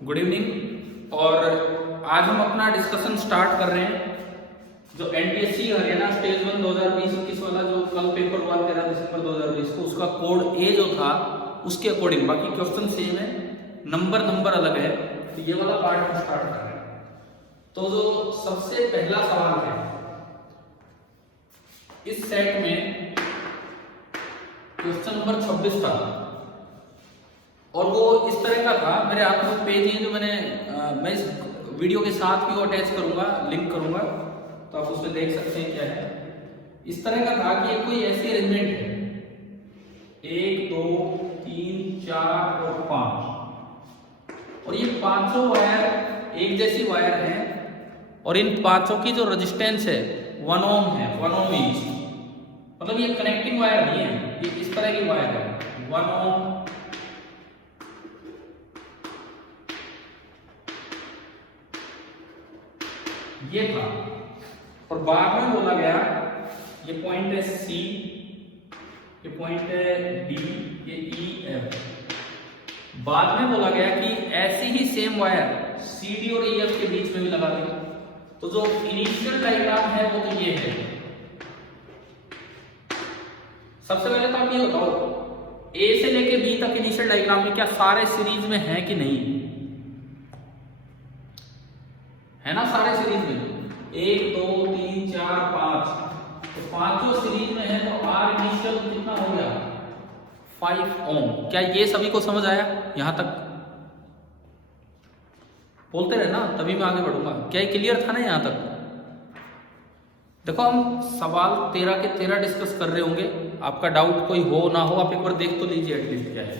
Good evening. और आज हम अपना डिस्कशन स्टार्ट कर रहे हैं जो एनटीएससी हरियाणा स्टेज 1 2020-21 वाला जो कल पेपर हुआ 13 दिसंबर 2020 को, उसका कोड ए जो था उसके अकॉर्डिंग, बाकी क्वेश्चन सेम है, नंबर अलग है। तो ये वाला पार्ट हम स्टार्ट कर रहे हैं। तो जो सबसे पहला सवाल है इस सेट में, क्वेश्चन नंबर 26 था और वो इस तरह का था। मेरे हाथ में पेज है जो मैं इस वीडियो के साथ भी अटैच करूंगा, लिंक करूंगा, तो आप उसमें देख सकते हैं क्या है। इस तरह का था कि कोई ऐसी अरेंजमेंट है 1 2 3 4 और 5, और ये पांचों वायर एक जैसी वायर हैं और इन पांचों की जो रेजिस्टेंस है 1 ओम है, 1 ओम ईच। मतलब ये कनेक्टिंग वायर नहीं है, ये इस तरह की वायर है 1 ओम, ये था। और बाद में बोला गया ये पॉइंट है सी, ये पॉइंट है डी, ये ई एफ। बाद में बोला गया कि ऐसी ही सेम वायर सी डी और ई एफ के बीच में भी लगा देगा। तो जो इनिशियल डायग्राम है वो तो ये है। सबसे पहले तो आप ये बताओ ए से लेके बी तक इनिशियल डायग्राम में क्या सारे सीरीज में है कि नहीं है? ना, सारे सीरीज में 1 2 3 4 5, तो पांचों सीरीज में है। तो आर इनिशियल कितना हो गया 5 ओम। क्या ये सभी को समझ आया? यहां तक बोलते रहे ना, तभी मैं आगे बढ़ूंगा। क्या ये क्लियर था ना यहां तक? देखो हम सवाल 13 के 13 डिस्कस कर रहे होंगे, आपका डाउट कोई हो ना हो आप एक बार देख तो लीजिए एटलीस्ट क्या है।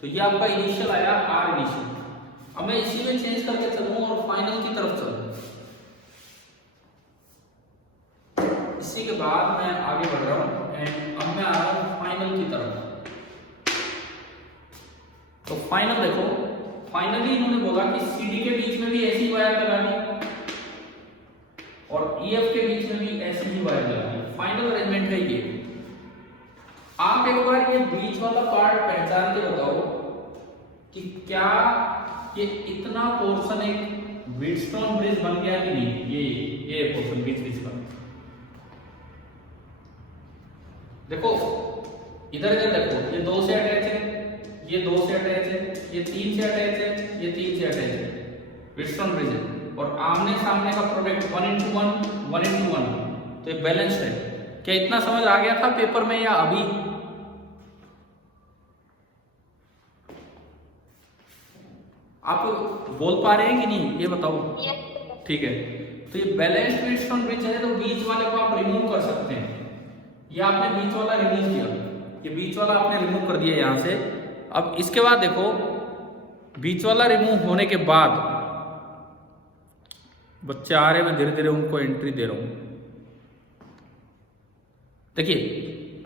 तो ये आपका इनिशियल आया आर इनिशियल। अब मैं इसी में चेंज करके चलूं और फाइनल की तरफ चलूं। इसी के बाद मैं आगे बढ़ रहा हूं एंड अब मैं आ रहा हूं फाइनल की तरफ। तो फाइनल देखो, फाइनली इन्होंने बोला कि सीडी के बीच में भी ऐसी वायर लगानी और ईएफ के बीच में भी ऐसी ही वायर लगानी। फाइनल अरेंजमेंट है ये। आप एक बार ये बीच वाला पार्ट पहचान के बताओ कि क्या ये इतना पोर्शन एक व्हीटस्टोन ब्रिज बन गया कि नहीं? ये पोर्शन बीच का देखो, इधर देखो, ये 2 से अटैच है, ये 2 से अटैच है, ये 3 से अटैच है, ये 3 से अटैच है, व्हीटस्टोन ब्रिज है। और आमने सामने का प्रोडक्ट 1:1 1:1, तो ये बैलेंस्ड है। क्या इतना समझ आ गया था पेपर में या अभी? आप बोल पा रहे हैं कि नहीं ये बताओ? ठीक है। तो ये बैलेंस्ड व्हीटस्टोन ब्रिज है, तो बीच वाले को आप रिमूव कर सकते हैं। ये आपने बीच वाला रिमूव किया, ये बीच वाला आपने रिमूव कर दिया यहां से। अब इसके बाद देखो, बीच वाला रिमूव होने के बाद बच्चे आ रहे हैं, मैं धीरे धीरे उनको एंट्री दे रहा हूं। देखिए,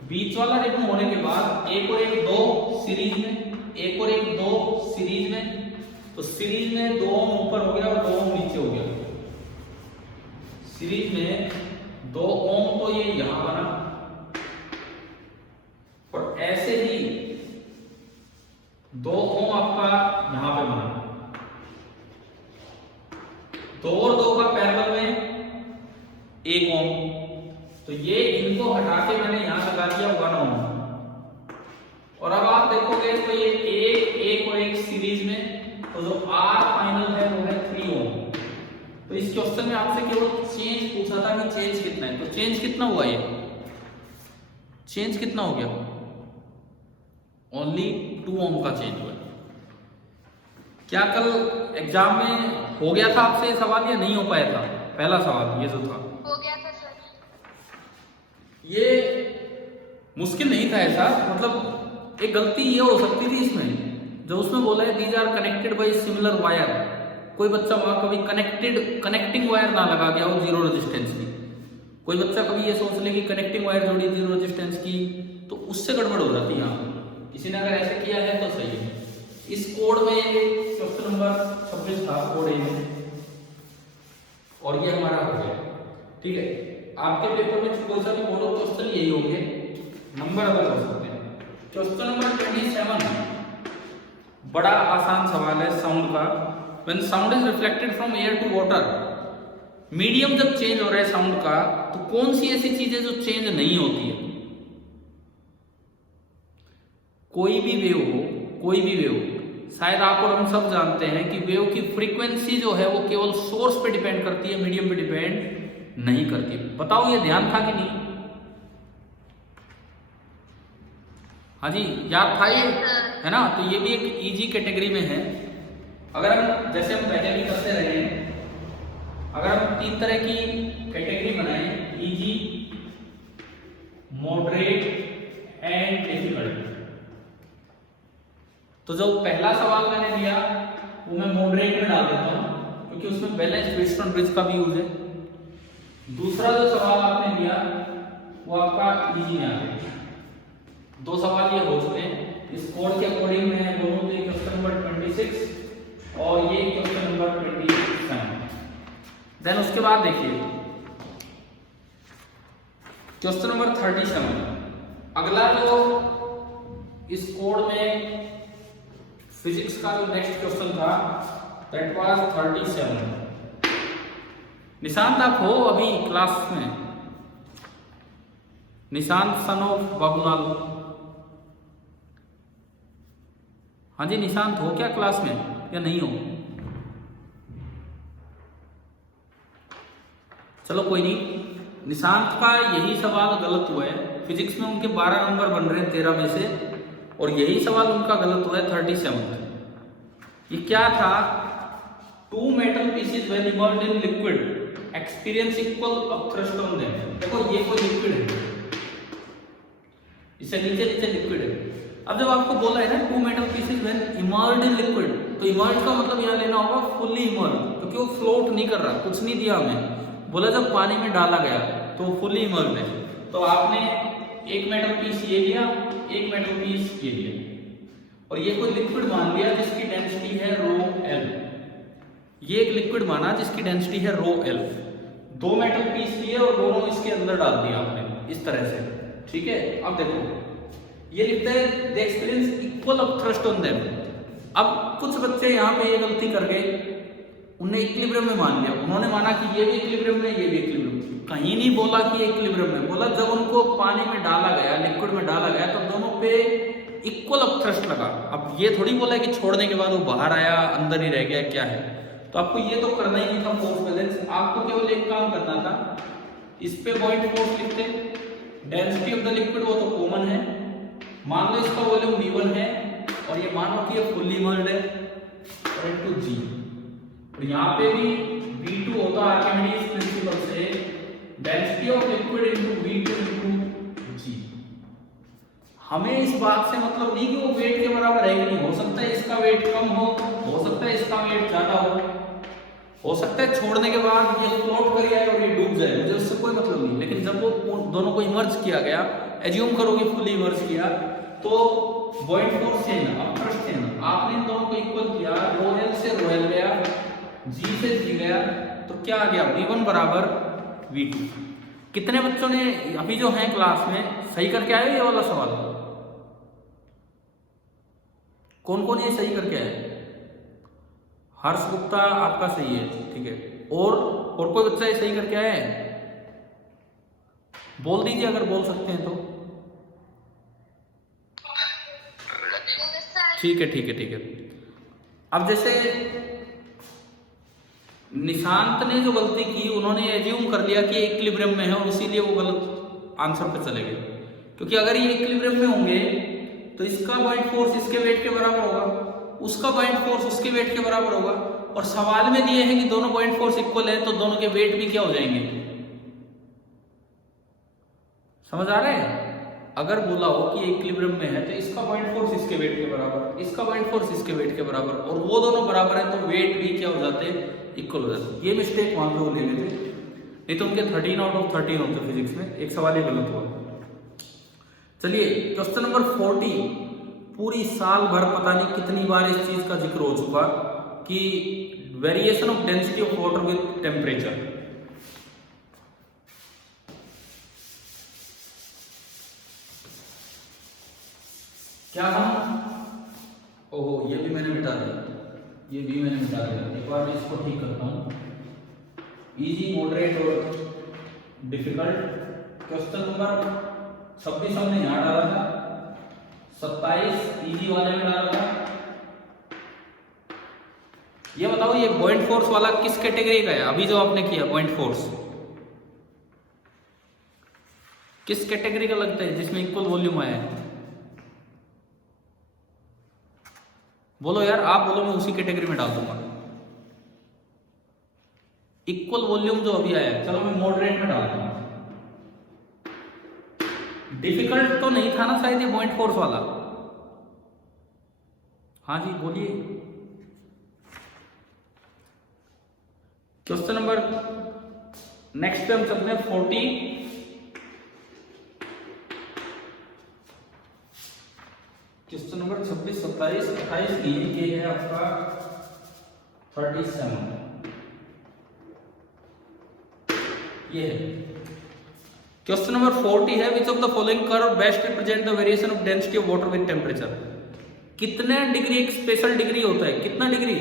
बीच वाला रिमूव होने के बाद एक और एक 2 सीरीज में, एक और एक 2 सीरीज में। तो सीरीज में 2 ओम ऊपर हो गया और 2 ओम नीचे हो गया। सीरीज में 2 ओम तो ये यहां बना, और ऐसे ही 2 ओम आपका यहां पे बना। 2 और 2 का पैरेलल में 1 ओम। तो ये इनको हटा के मैंने यहां लगा दिया 1 ओम। और अब आप देखोगे तो ये एक और एक सीरीज में, तो जो आर फाइनल है वो है 3 ओम। तो इस क्वेश्चन में आपसे केवल चेंज पूछा था कि चेंज कितना है, तो चेंज कितना हुआ? ये चेंज कितना हो गया? ओनली 2 ओम का चेंज हुआ। क्या कल एग्जाम में हो गया था आपसे ये सवाल या नहीं हो पाया था? पहला सवाल ये जो था हो गया था सर। ये मुश्किल नहीं था ऐसा, मतलब एक गलती ये हो सकती थी इसमें, जो उसमें बोला है these are connected by similar wire. कोई बच्चा वहां कभी कनेक्टिंग वायर ना लगा गया हो जीरो रेजिस्टेंस की। कोई बच्चा कभी ये सोच ले कि कनेक्टिंग वायर जोड़ी जीरो रेजिस्टेंस की, तो उससे गड़बड़ हो जाती है। यहाँ किसी ने अगर ऐसे किया है तो सही है। इस कोड में क्वेश्चन नंबर 26 था, कोड ए में, और ये हमारा हो गया। ठीक है, आपके पेपर में कोई सा भी कोड हो क्वेश्चन यही होंगे, नंबर अलग हो सकते हैं। क्वेश्चन नंबर 27 बड़ा आसान सवाल है साउंड का। When sound is reflected from air to water, medium जब चेंज हो रहा है साउंड का, तो कौन सी ऐसी चीज है जो चेंज नहीं होती है? कोई भी वेव हो, कोई भी वेव, शायद आप और हम सब जानते हैं कि वेव की फ्रीक्वेंसी जो है वो केवल सोर्स पे डिपेंड करती है, मीडियम पे डिपेंड नहीं करती। बताओ ये ध्यान था कि नहीं? हाँ जी, याद था ये, है ना? तो ये भी एक इजी कैटेगरी में है। अगर हम, जैसे हम पहले भी करते रहे हैं, अगर हम 3 तरह की कैटेगरी बनाए, इजी, मॉडरेट एंड डिफिकल्ट, तो जो पहला सवाल मैंने दिया वो मैं मॉडरेट में डाल देता हूं क्योंकि उसमें बैलेंस ट्विस्ट और ब्रिज का भी यूज है। दूसरा जो सवाल आपने दिया वो आपका इजी में आ गया। 2 सवाल ये हो चुके हैं। इस कोड के अकॉर्डिंग में दोनों के क्वेश्चन नंबर 26 और ये क्वेश्चन नंबर 27। देन उसके बाद देखिए क्वेश्चन नंबर 37। अगला जो इस कोड में फिजिक्स का जो नेक्स्ट क्वेश्चन था दैट वाज 37। निशांत आप हो अभी क्लास में? Nishant son of Babulal. हाँ जी, निशांत हो क्या क्लास में या नहीं हो? चलो कोई नहीं, निशांत का यही सवाल गलत हुआ है। फिजिक्स में उनके 12 नंबर बन रहे हैं 13 में से, और यही सवाल उनका गलत हुआ है 37। ये क्या था? 2 metal pieces when emerged in liquid experience equal upthrust on them. देखो ये कोई लिक्विड है, इससे नीचे नीचे लिक्विड है। अब जब आपको बोला है ना 2 metal pieces when emerged in liquid, तो इमर्ज का मतलब यहाँ लेना होगा फुल्ली इमर्ज, क्योंकि वो फ्लोट नहीं कर रहा, कुछ नहीं दिया हमें। बोला जब पानी में डाला गया तो फुल्ली इमर्ज है। तो आपने एक मेटल पीस ये लिया, एक मेटल पीस ये लिया, और ये कोई लिक्विड मान लिया जिसकी डेंसिटी है रो एल। ये एक लिक्विड माना जिसकी डेंसिटी है रो एल। 2 मेटल पीस लिए और दोनों इसके अंदर डाल दिया आपने इस तरह से, ठीक है? अब देखो ये लिखते हैं the experience equal upthrust on them. अब कुछ बच्चे यहाँ पे ये गलती कर गए, उन्हें इक्विलिब्रियम में मान लिया। उन्होंने माना कि ये भी इक्विलिब्रियम में, ये भी इक्विलिब्रियम। कहीं नहीं बोला कि इक्विलिब्रियम में, बोला जब उनको पानी में डाला गया, लिक्विड में डाला गया, तो दोनों पे इक्वल अपथ्रस्ट लगा। अब ये थोड़ी बोला है कि छोड़ने के बाद वो बाहर आया, अंदर ही रह गया, क्या है? तो आपको ये तो करना ही नहीं था फोर्स बैलेंस। आपको केवल एक काम करना था, इस पे पॉइंट फोर्स लिखते, डेंसिटी ऑफ द लिक्विड वो तो कॉमन है, मान लो इसका वॉल्यूम V1 है और ये मानो कि ये फुल्ली इमर्ज्ड है, और इनटू G, और यहाँ पे भी V2 होता है आर्किमिडीज प्रिंसिपल से, density of liquid into V2 into G। हमें इस बात से मतलब नहीं कि वो वेट के बराबर है कि नहीं। हो सकता है इसका वेट कम हो सकता है इसका वेट ज्यादा हो सकता है छोड़ने के बाद ये फ्लोट कर जाए और ये डूब जाए, मुझे उससे कोई मतलब नहीं। लेकिन जब वो दोनों को इमर्ज किया गया, एज्यूम करो कि फुली इमर्ज किया, तो बॉइंट फोर्स सेम, अपथ्रस्ट सेम, आपने इन दोनों को इक्वल किया, रो एल से रो एल गया, जी से जी गया, तो क्या आ गया? V1 बराबर V2। कितने बच्चों ने अभी जो हैं क्लास में सही करके आए ये वाला सवाल? कौन कौन ये सही करके आए? हर्ष गुप्ता आपका सही है, ठीक है। और कोई बच्चा ये सही करके आया है? बोल दीजिए अगर बोल सकते हैं तो। ठीक है, ठीक है, ठीक है। अब जैसे निशांत ने जो गलती की, उन्होंने एज्यूम कर लिया कि इक्विलिब्रियम में है और इसीलिए वो गलत आंसर पे चले गए। क्योंकि अगर ये इक्विलिब्रियम में होंगे तो इसका पॉइंट फोर्स इसके वेट के बराबर होगा, उसका पॉइंट फोर्स उसके वेट के बराबर होगा, और सवाल में दिए हैं कि दोनों पॉइंट फोर्स इक्वल है, तो दोनों के वेट भी क्या हो जाएंगे? समझ आ रहा है? अगर बोला हो कि इक्विलिब्रियम में है तो इसका पॉइंट फोर्स इसके वेट के बराबर, इसका पॉइंट फोर्स इसके वेट के बराबर, और वो दोनों बराबर है तो वेट भी क्या हो जाते हैं? इक्वल हो जाते। ये मिस्टेक वहां पे वो ले लेते, नहीं तो उनके 13 आउट ऑफ 13 होते फिजिक्स में। एक सवाल ही गलत हुआ। चलिए क्वेश्चन नंबर 40। पूरी साल भर पता नहीं कितनी बार इस चीज का जिक्र हो चुका कि variation of density of water with temperature. क्या हम, ओहो ये भी मैंने मिटा दिया, ये भी मैंने मिटा दिया। एक बार मैं इसको ठीक करता हूँ। इजी, मॉडरेट और डिफिकल्ट। क्वेश्चन नंबर 26 हमने यहाँ डाला था, 27 इजी वाले में डाला था। ये बताओ ये पॉइंट फोर्स वाला किस कैटेगरी का है? अभी जो आपने किया पॉइंट फोर्स किस कैटेगरी का लगता है जिसमें इक्वल वॉल्यूम आया है? बोलो यार, आप बोलो, मैं उसी कैटेगरी में डाल दूंगा। इक्वल वॉल्यूम जो अभी आया है, चलो मैं मॉडरेट में डालता हूं। डिफिकल्ट तो नहीं था ना शायद ये पॉइंट फोर्स वाला? हाँ जी बोलिए। क्वेश्चन नंबर नेक्स्ट पे हम चलते हैं 40। क्वेश्चन नंबर 26, 27, 28 ये है आपका 37। ये है क्वेश्चन नंबर 40 है, which of the following curve best represent the variation of density of water with temperature. कितने डिग्री एक स्पेशल डिग्री होता है? कितना डिग्री,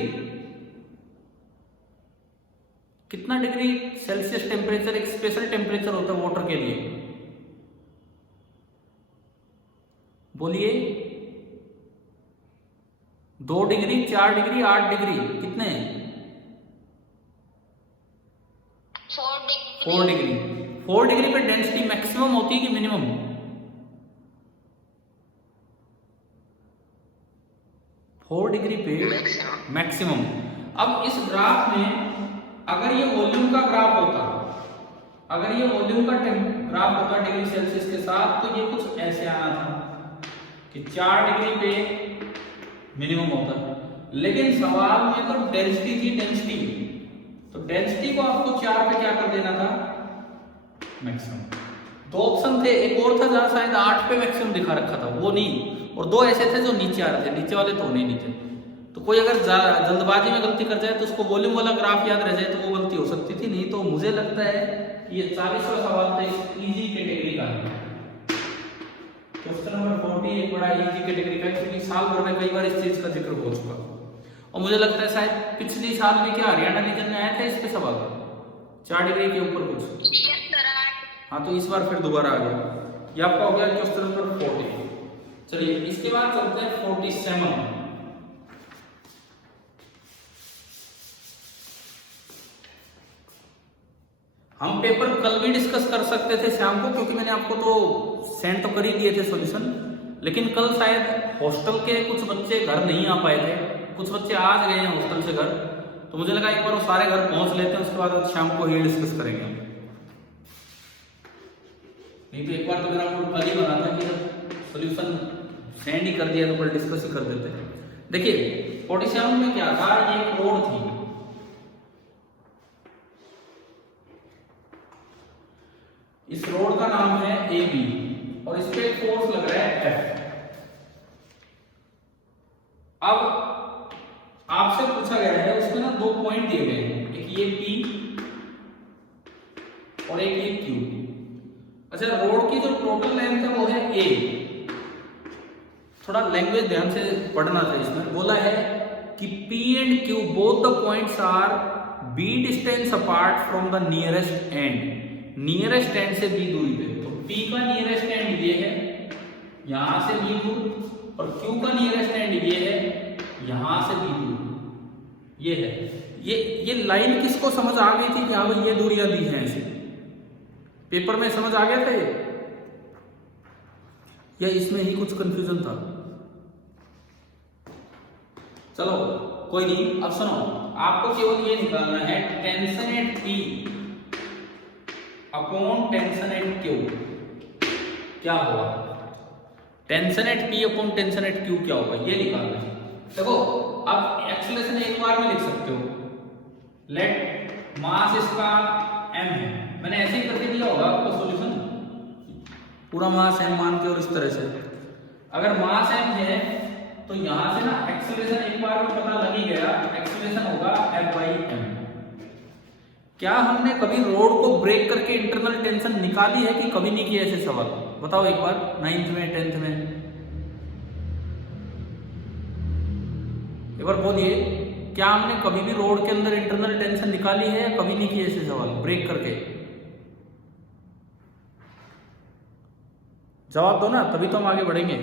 कितना डिग्री सेल्सियस टेम्परेचर एक स्पेशल टेम्परेचर होता है वाटर के लिए? बोलिए। 2 डिग्री, 4 डिग्री, 8 डिग्री, कितने? 4 डिग्री। 4 डिग्री पे डेंसिटी मैक्सिमम होती है कि मिनिमम? फोर डिग्री पे मैक्सिमम। अब इस ग्राफ में अगर ये वॉल्यूम का ग्राफ होता, अगर ये वॉल्यूम का ग्राफ होता डिग्री सेल्सियस के साथ, तो ये कुछ ऐसे आना था कि 4 डिग्री पे मिनिमम होता है। लेकिन सवाल में तो डेंसिटी थी, डेंसिटी, तो डेंसिटी को आपको 4 पे क्या कर देना था? मैक्सिमम। 2 ऑप्शन थे, एक और था जहां शायद 8 पे मैक्सिमम दिखा रखा था, वो नहीं, और 2 ऐसे थे जो नीचे आ रहे थे, नीचे वाले तो होने नहीं थे। तो कोई अगर जल्दबाजी में गलती कर जाए तो उसको वॉल्यूम वाला ग्राफ याद रह जाए तो वो गलती हो सकती थी। नहीं तो मुझे लगता है कि ये 40वां सवाल था इस इजी कैटेगरी का। क्वेश्चन नंबर 40 एक बड़ा इजी कैटेगरी का, क्योंकि साल भर में कई बार इस चीज का जिक्र हो चुका, और मुझे लगता है शायद पिछले साल में क्या हरियाणा रीजन में आया था इस पे सवाल 4 डिग्री के ऊपर कुछ। हाँ, तो इस बार फिर दोबारा आ गया। ये आपका हो गया क्वेश्चन नंबर 40। चलिए इसके बाद चलते हैं 47। हम पेपर कल भी डिस्कस कर सकते थे शाम को, क्योंकि मैंने आपको तो सेंड तो कर ही दिए थे सॉल्यूशन, लेकिन कल शायद हॉस्टल के कुछ बच्चे घर नहीं आ पाए थे, कुछ बच्चे आज गए हैं हॉस्टल से घर, तो मुझे लगा एक बार वो सारे घर पहुंच लेते हैं, उसके बाद शाम को ही डिस्कस करेंगे। नहीं तो एक बार तो मेरा मूड कल ही बना था कि सॉल्यूशन सेंड ही कर दिया तो कल डिस्कस ही कर देते हैं। देखिए 47 में क्या था, ये एक रोड थी, इस रोड का नाम है AB और इस पे फोर्स लग रहा है F। अब आपसे पूछा गया है, उसमें ना 2 पॉइंट दिए गए हैं, एक ये P और एक ये Q। अच्छा, रोड की जो टोटल लेंथ है वो है A। थोड़ा लैंग्वेज ध्यान से पढ़ना था। इसमें बोला है कि P and Q both the points are B distance apart from the nearest end. Nearest end से B दूरी पे, तो P का नियरेस्ट एंड ये है, यहां से B दूर, और Q का नियरेस्ट एंड ये है, यहां से B दूर, ये है। ये लाइन किसको समझ आ गई थी कि हाँ भाई ये दूरियां दी हैं ऐसे? पेपर में समझ आ गया था ये, या इसमें ही कुछ कंफ्यूजन था? चलो कोई नहीं, अब सुनो, आपको केवल ये निकालना है tension eight P upon tension eight Q क्या होगा। Tension eight P upon tension eight Q क्या होगा, ये निकालना है। देखो अब एक्सेलरेशन एक बार में लिख सकते हो, लेट मास इसका m है, मैंने ऐसे ही करके दिया होगा आपको सॉल्यूशन, पूरा मास m मान के, और इस तरह से अगर मास m है तो यहां से ना एक्सेलरेशन एक बार में पता लग ही गया, एक्सेलरेशन होगा F/m। क्या हमने कभी रोड को ब्रेक करके इंटरनल टेंशन निकाली है कि कभी नहीं किया ऐसे सवाल? बताओ एक बार, 9th में 10th में एक बार बोलिए, क्या हमने कभी भी रोड के अंदर इंटरनल टेंशन निकाली है या कभी नहीं किए ऐसे सवाल ब्रेक करके? जवाब दो ना, तभी तो हम आगे बढ़ेंगे।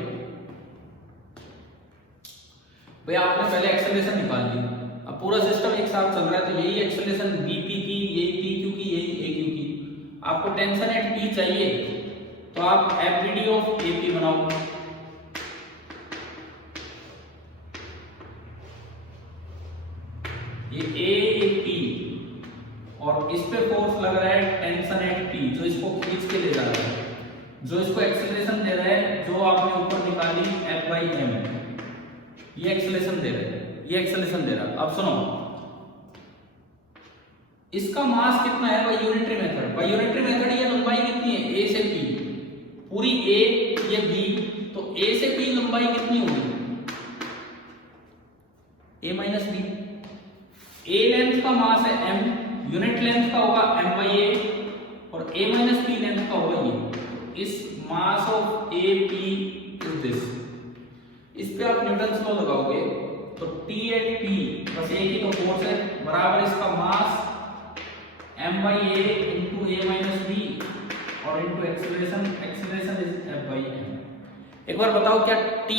भाई आपने पहले एक्सेलरेशन निकाल ली, अब पूरा सिस्टम एक साथ चल रहा है तो यही एक्सेलरेशन बीपी की, यही पीक्यू की, यही एक्यू की। आपको टेंशन एट पी चाहिए तो आप एफबीडी ऑफ एपी बनाओ। ये ए पी और इस पे फोर्स लग रहा है टेंशन एट पी, जो इसको खींच के ले जा रहा है, जो इसको एक्सेलरेशन दे रहा है, जो आपने ऊपर निकाली एफ बाई एम, ये एक्सेलरेशन दे रहा है, ये एक्सेलरेशन दे रहा है। अब सुनो, इसका मास कितना है by unitary method? By unitary method ये लंबाई कितनी है ए से पी, पूरी ए ये बी, तो ए से पी लंबाई कितनी होगी? ए माइनस बी। ए लेंथ का मास है एम, यूनिट लेंथ का होगा एम बाई ए, और ए माइनस बी लेंथ का होगा ये। इस mass of A P is this. इस पे आप न्यूटन लॉ लगाओगे तो टी एट पी बस ए की तो फोर्स है बराबर इसका मास m by a into a minus b और into acceleration, acceleration is f by m। एक बार बताओ क्या t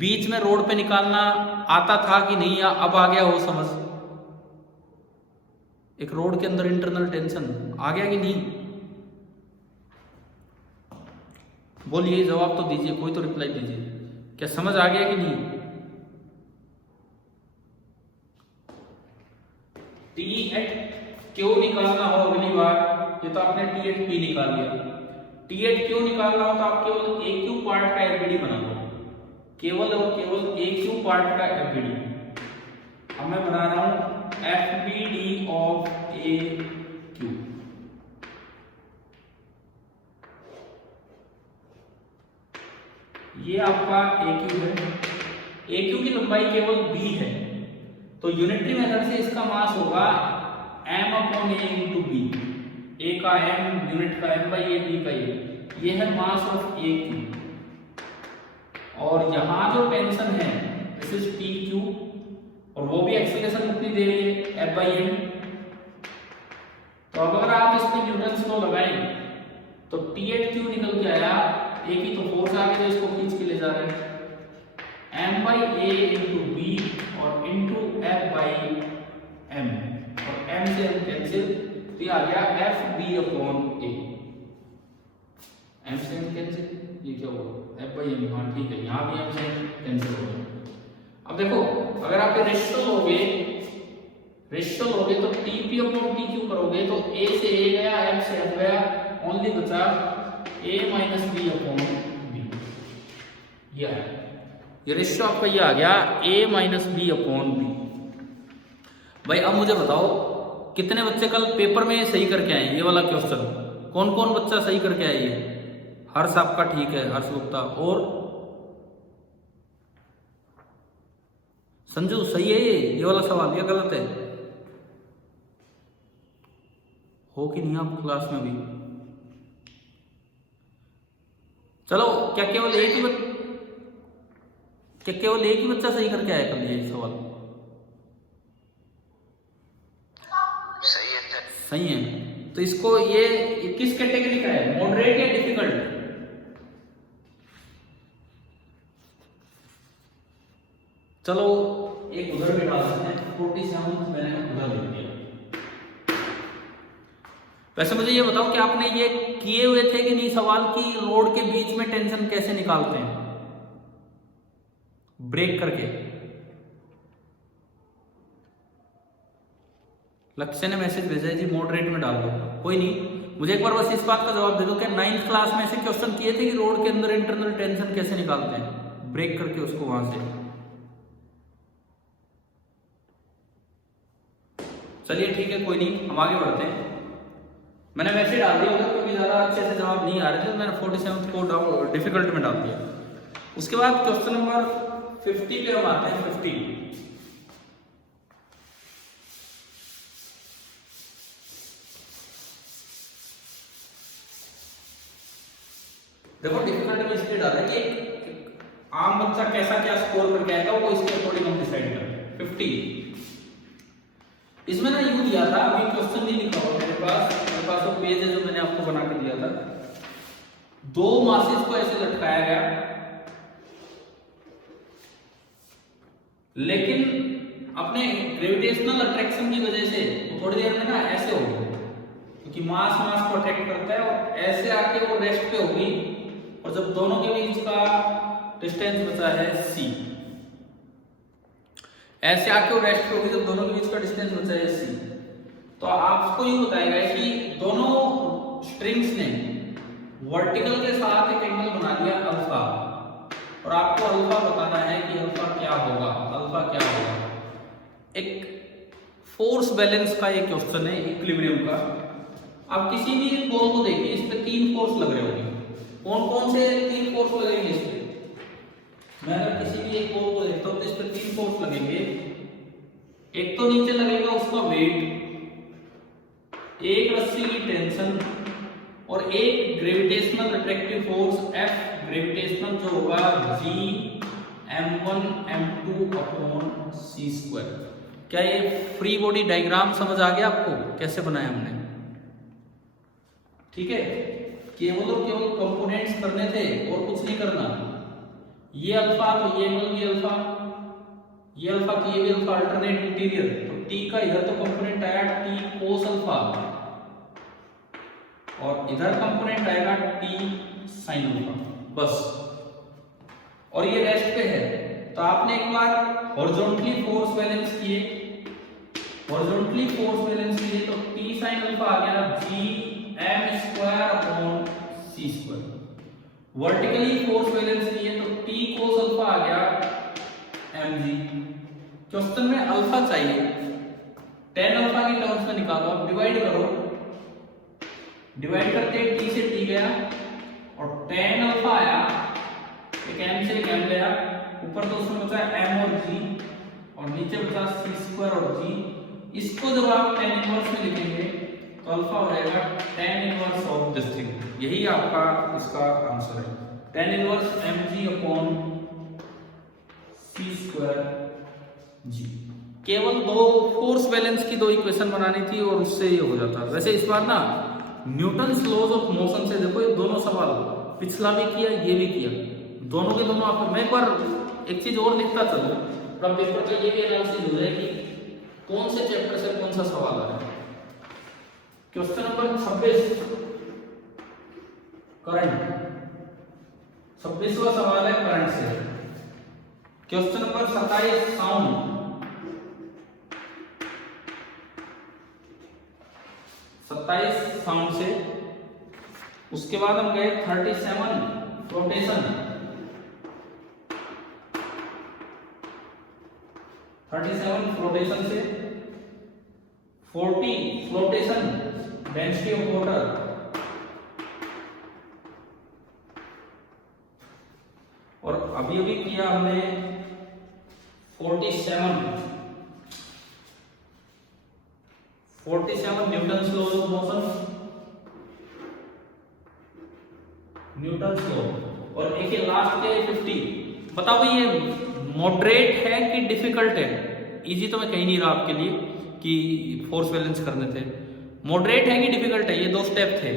बीच में रोड पे निकालना आता था कि नहीं, या अब आ गया हो समझ? एक रोड के अंदर इंटरनल टेंशन आ गया कि नहीं? बोलिए, जवाब तो दीजिए, कोई तो रिप्लाई दीजिए, क्या समझ आ गया कि नहीं? टी एट क्यों निकालना हो अगली बार, ये तो आपने टी एट पी निकाल लिया, टी एट क्यों निकालना हो तो आप केवल ए क्यू पार्ट का एफबीडी बना लो, केवल और केवल ए क्यू पार्ट का एफबीडी। अब मैं बना रहा हूं एफबीडी ऑफ ए क्यू। ये आपका ए क्यू है, ए क्यू की लंबाई केवल बी है, तो यूनिटरी मेथड से इसका मास होगा m अपॉन ए इंटू बी। ए का m यूनिट का m बाई ए, बी का ए, ये है मास ऑफ ए क्यू। और यहां जो टेंशन है दिस इज पी क्यू, और वो भी एक्सेलरेशन कितनी दे रही है f बाई एम। तो अब अगर आप इस पे न्यूटन लॉ लगाएं तो टी एट क्यू निकल के आया, ए की तो फोर्स आ गई, इसको खींच के ले जा रहे हैं m by A into B और इंटू f बाई एम, और m से m कैंसिल, तो ये आ गया F B upon A. m से m कैंसिल, ये क्या होगा f बाई एम, हाँ ठीक है, यहाँ भी m से m कैंसिल हो गया। अब देखो अगर आप ये रेशियो लोगे तो T P upon T Q करोगे तो a से a गया, m से f गया, ओनली बचा a minus B upon B. ये रेशियो आपका ये आ गया a minus B upon B. भाई अब मुझे बताओ कितने बच्चे कल पेपर में सही करके आए ये वाला क्वेश्चन? कौन कौन बच्चा सही करके आए? ये हर्ष आपका ठीक है, हर्ष गुप्ता, और संजू सही है ये वाला सवाल, ये गलत है? हो कि नहीं आप क्लास में भी? चलो क्या केवल एक ही बच्चा सही करके आया कल ये सवाल? सही है। तो इसको ये किस कैटेगरी का है, मॉडरेट या डिफिकल्ट? चलो एक उधर भी डाल सकते हैं, 47 मैंने उधर लिख दिया। वैसे मुझे ये बताओ कि आपने ये किए हुए थे कि नहीं सवाल की रोड के बीच में टेंशन कैसे निकालते हैं ब्रेक करके? लक्ष्य ने मैसेज भेजा है जी, मॉडरेट में डाल दो। कोई नहीं, मुझे एक बार बस इस बात का जवाब दे दो कि 9th क्लास में ऐसे क्वेश्चन किए थे कि रोड के अंदर इंटरनल टेंशन कैसे निकालते हैं ब्रेक करके उसको वहां से? चलिए ठीक है, कोई नहीं, हम आगे बढ़ते हैं। मैंने वैसे डाल दिया उधर क्योंकि ज्यादा अच्छे से जवाब नहीं आ रहे थे, मैंने 47 को डिफिकल्ट में डाल दिया। उसके बाद क्वेश्चन नंबर 50 पे हम आते हैं। 50 देखो डिफिकल्ट में इसलिए डाला कि आम बच्चा कैसा क्या स्कोर करके आएगा वो इसके अकॉर्डिंग हम डिसाइड करें। 50 इसमें ना यू दिया था, अभी क्वेश्चन नहीं लिखा हुआ मेरे पास वो पेज है जो मैंने आपको बना के दिया था। दो मासेस को ऐसे लटकाया गया, लेकिन अपने ग्रेविटेशनल अट्रैक्शन की वजह से वो थोड़ी देर में ना ऐसे होगी, क्योंकि मास को अट्रैक्ट करता है, और ऐसे आके वो रेस्ट पे होगी। और जब दोनों के बीच का डिस्टेंस बचा है c, ऐसे आके वो रेस्ट पे होगी जब दोनों के बीच का डिस्टेंस बचा है c, तो आपको ये बताया गया कि दोनों स्ट्रिंग्स ने वर्टिकल के साथ एक एंगल बना लिया अल्फा, और आपको अल्फा बताना है कि अल्फा क्या होगा। एक फोर्स बैलेंस का एक क्वेश्चन है, इक्विलिब्रियम का। अब किसी भी एक बॉल को देखिए, इस पे 3 फोर्स लग रहे होंगे। कौन कौन से 3 फोर्स लगेंगे इस पे? मैं अगर किसी भी एक बॉल को देखता हूं तो इस पे 3 फोर्स लगेंगे। एक तो नीचे लगेगा उसका वेट, एक रस्सी की टेंशन, और एक gravitational attractive force F gravitational जो होगा G m1 m2 upon c²। क्या ये फ्री बॉडी डायग्राम समझ आ गया आपको कैसे बनाया हमने? ठीक है, केवल और केवल कंपोनेंट्स करने थे और कुछ नहीं करना। ये अल्फा तो ये एंगल भी अल्फा, ये अल्फा तो ये भी अल्फा, अल्टरनेट इंटीरियर, तो टी का इधर तो कंपोनेंट आया टी कोस अल्फा, और इधर कंपोनेंट आएगा टी साइन अल्फा, बस। और ये रेस्ट पे है, तो आपने एक बार हॉरिजॉन्टली फोर्स बैलेंस किए, तो टी साइन अल्फा आ गया g m² upon c²। Vertically force balance किए तो टी कोस अल्फा आ गया mg। क्वेश्चन में अल्फा चाहिए, tan अल्फा की टर्म्स में निकालो, आप डिवाइड करो, डिवाइड करके t से t गया, और tan अल्फा आया, एक m से एक m गया, ऊपर तो उसमें बचा m और g, और नीचे बचा c² और g। इसको जब आप tan इनवर्स में लिखेंगे तो अल्फा हो जाएगा tan inverse of this thing. यही आपका इसका आंसर है, tan inverse mg upon c² g। केवल दो फोर्स बैलेंस की 2 इक्वेशन बनानी थी और उससे ये हो जाता। वैसे इस बार ना न्यूटन्स लॉज ऑफ मोशन से देखो ये दोनों सवाल, पिछला भी किया ये भी किया, दोनों के दोनों आपको। मैं एक बार एक चीज और लिखता चलूं, थोड़ा पेपर का ये भी एनालिसिस हो जाए कि कौन से चैप्टर से कौन सा सवाल आ रहा है। क्वेश्चन नंबर 26 करंट, 26वां सवाल है करंट से। क्वेश्चन नंबर 27 साउंड, 27 साउंड से। उसके बाद हम गए 37 फ्लोटेशन, 37 फ्लोटेशन से 40 फ्लोटेशन डेंसिटी ऑफ वाटर, और अभी अभी किया हमने 47 Newton's law of motion, Newton's law, और एक ये लास्ट के 50। बताओ ये मॉडरेट है कि डिफिकल्ट है? इजी तो मैं कहीं नहीं रहा आपके लिए कि फोर्स बैलेंस करने थे। मॉडरेट है कि डिफिकल्ट है? ये 2 स्टेप थे,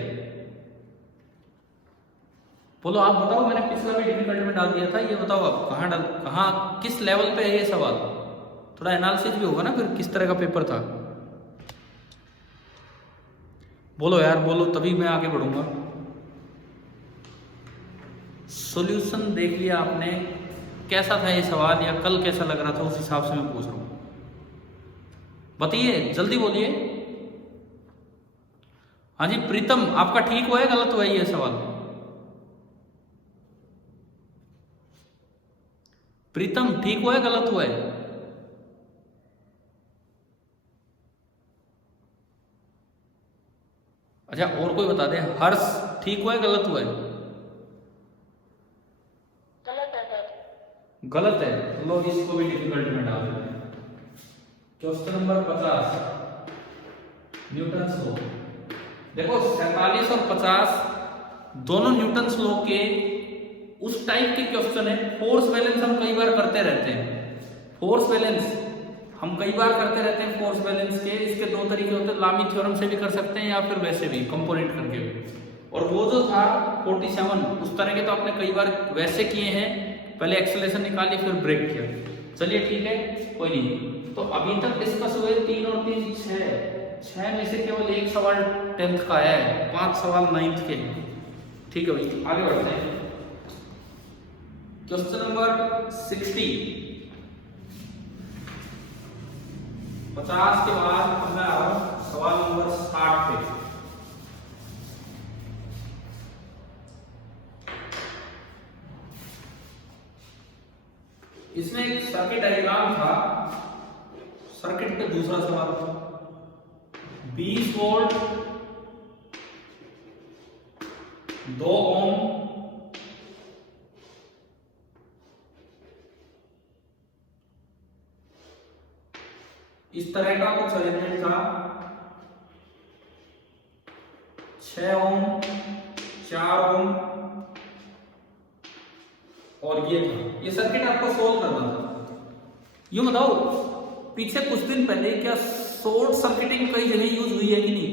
बोलो आप बताओ। मैंने पिछला भी डिफिकल्ट में डाल दिया था, ये बताओ आप कहाँ किस लेवल पे है ये सवाल? थोड़ा एनालिसिस भी होगा ना फिर, किस तरह का पेपर था। बोलो यार बोलो, तभी मैं आगे बढ़ूंगा। सॉल्यूशन देख लिया आपने, कैसा था ये सवाल, या कल कैसा लग रहा था उस हिसाब से मैं पूछ रहा हूं। बताइए जल्दी बोलिए। हाँ जी प्रीतम, आपका ठीक हुआ है गलत हुआ है ये सवाल? प्रीतम ठीक हुआ है गलत हुआ है? अच्छा और कोई बता दे। हर्ष ठीक हुआ है गलत हुआ है? गलत है, लो इसको भी डिफिकल्ट में डाल देते हैं। Question number 50 Newton's law. देखो 47 और 50 दोनों न्यूटन्स लॉ के उस टाइप के क्वेश्चन है। फोर्स बैलेंस हम कई बार करते रहते हैं। फोर्स बैलेंस हम कई बार करते रहते हैं फोर्स बैलेंस के। इसके दो तरीके होते हैं, लामी थ्योरम से भी कर सकते हैं या फिर वैसे भी कंपोनेंट करके भी। और वो जो था 47 उस तरह के तो आपने कई बार वैसे किए हैं, पहले एक्सेलरेशन निकाली फिर ब्रेक किया। चलिए ठीक है, कोई नहीं। तो अभी तक डिस्कस हुए 3 और 3 6 में से केवल एक सवाल 10th का आया है, 5 सवाल 9th के। ठीक है भाई, आगे बढ़ते हैं। क्वेश्चन नंबर 60, 50 के बाद अब मैं आ रहा हूं सवाल नंबर 60 पे। इसमें एक सर्किट डायग्राम था, सर्किट पे दूसरा सवाल था। 20 वोल्ट 2 ओम इस तरह का कुछ अरेंजमेंट था। 6 ओम 4 ओम और ये था। ये सर्किट आपको सोल्व करना था। यूं बताओ, पीछे कुछ दिन पहले क्या शॉर्ट सर्किटिंग कई जगह यूज हुई है कि नहीं?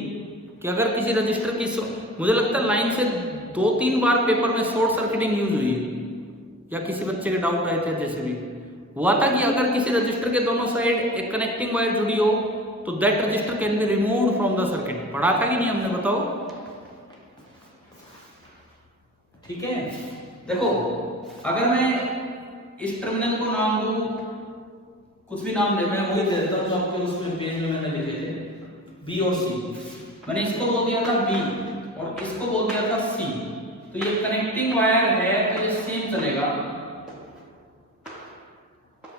कि अगर किसी रजिस्टर की मुझे लगता है लाइन से 2-3 बार पेपर में शॉर्ट सर्किटिंग यूज हुई है, या किसी बच्चे के डाउट आए थे जैसे भी हुआ था कि अगर किसी रजिस्टर के दोनों साइड एक कनेक्टिंग वायर जुड़ी हो तो that register can be removed from the circuit. पढ़ा था कि नहीं हमने, बताओ। ठीक है, देखो अगर मैं इस टर्मिनल को नाम दूं, कुछ भी नाम दे, मैं वही दे देता हूं आपके उसमें पेज में मैंने लिखे थे बी और सी। मैंने इसको बोल दिया था बी और इसको बोल दिया था सी। तो ये कनेक्टिंग वायर है तो ये सेम चलेगा,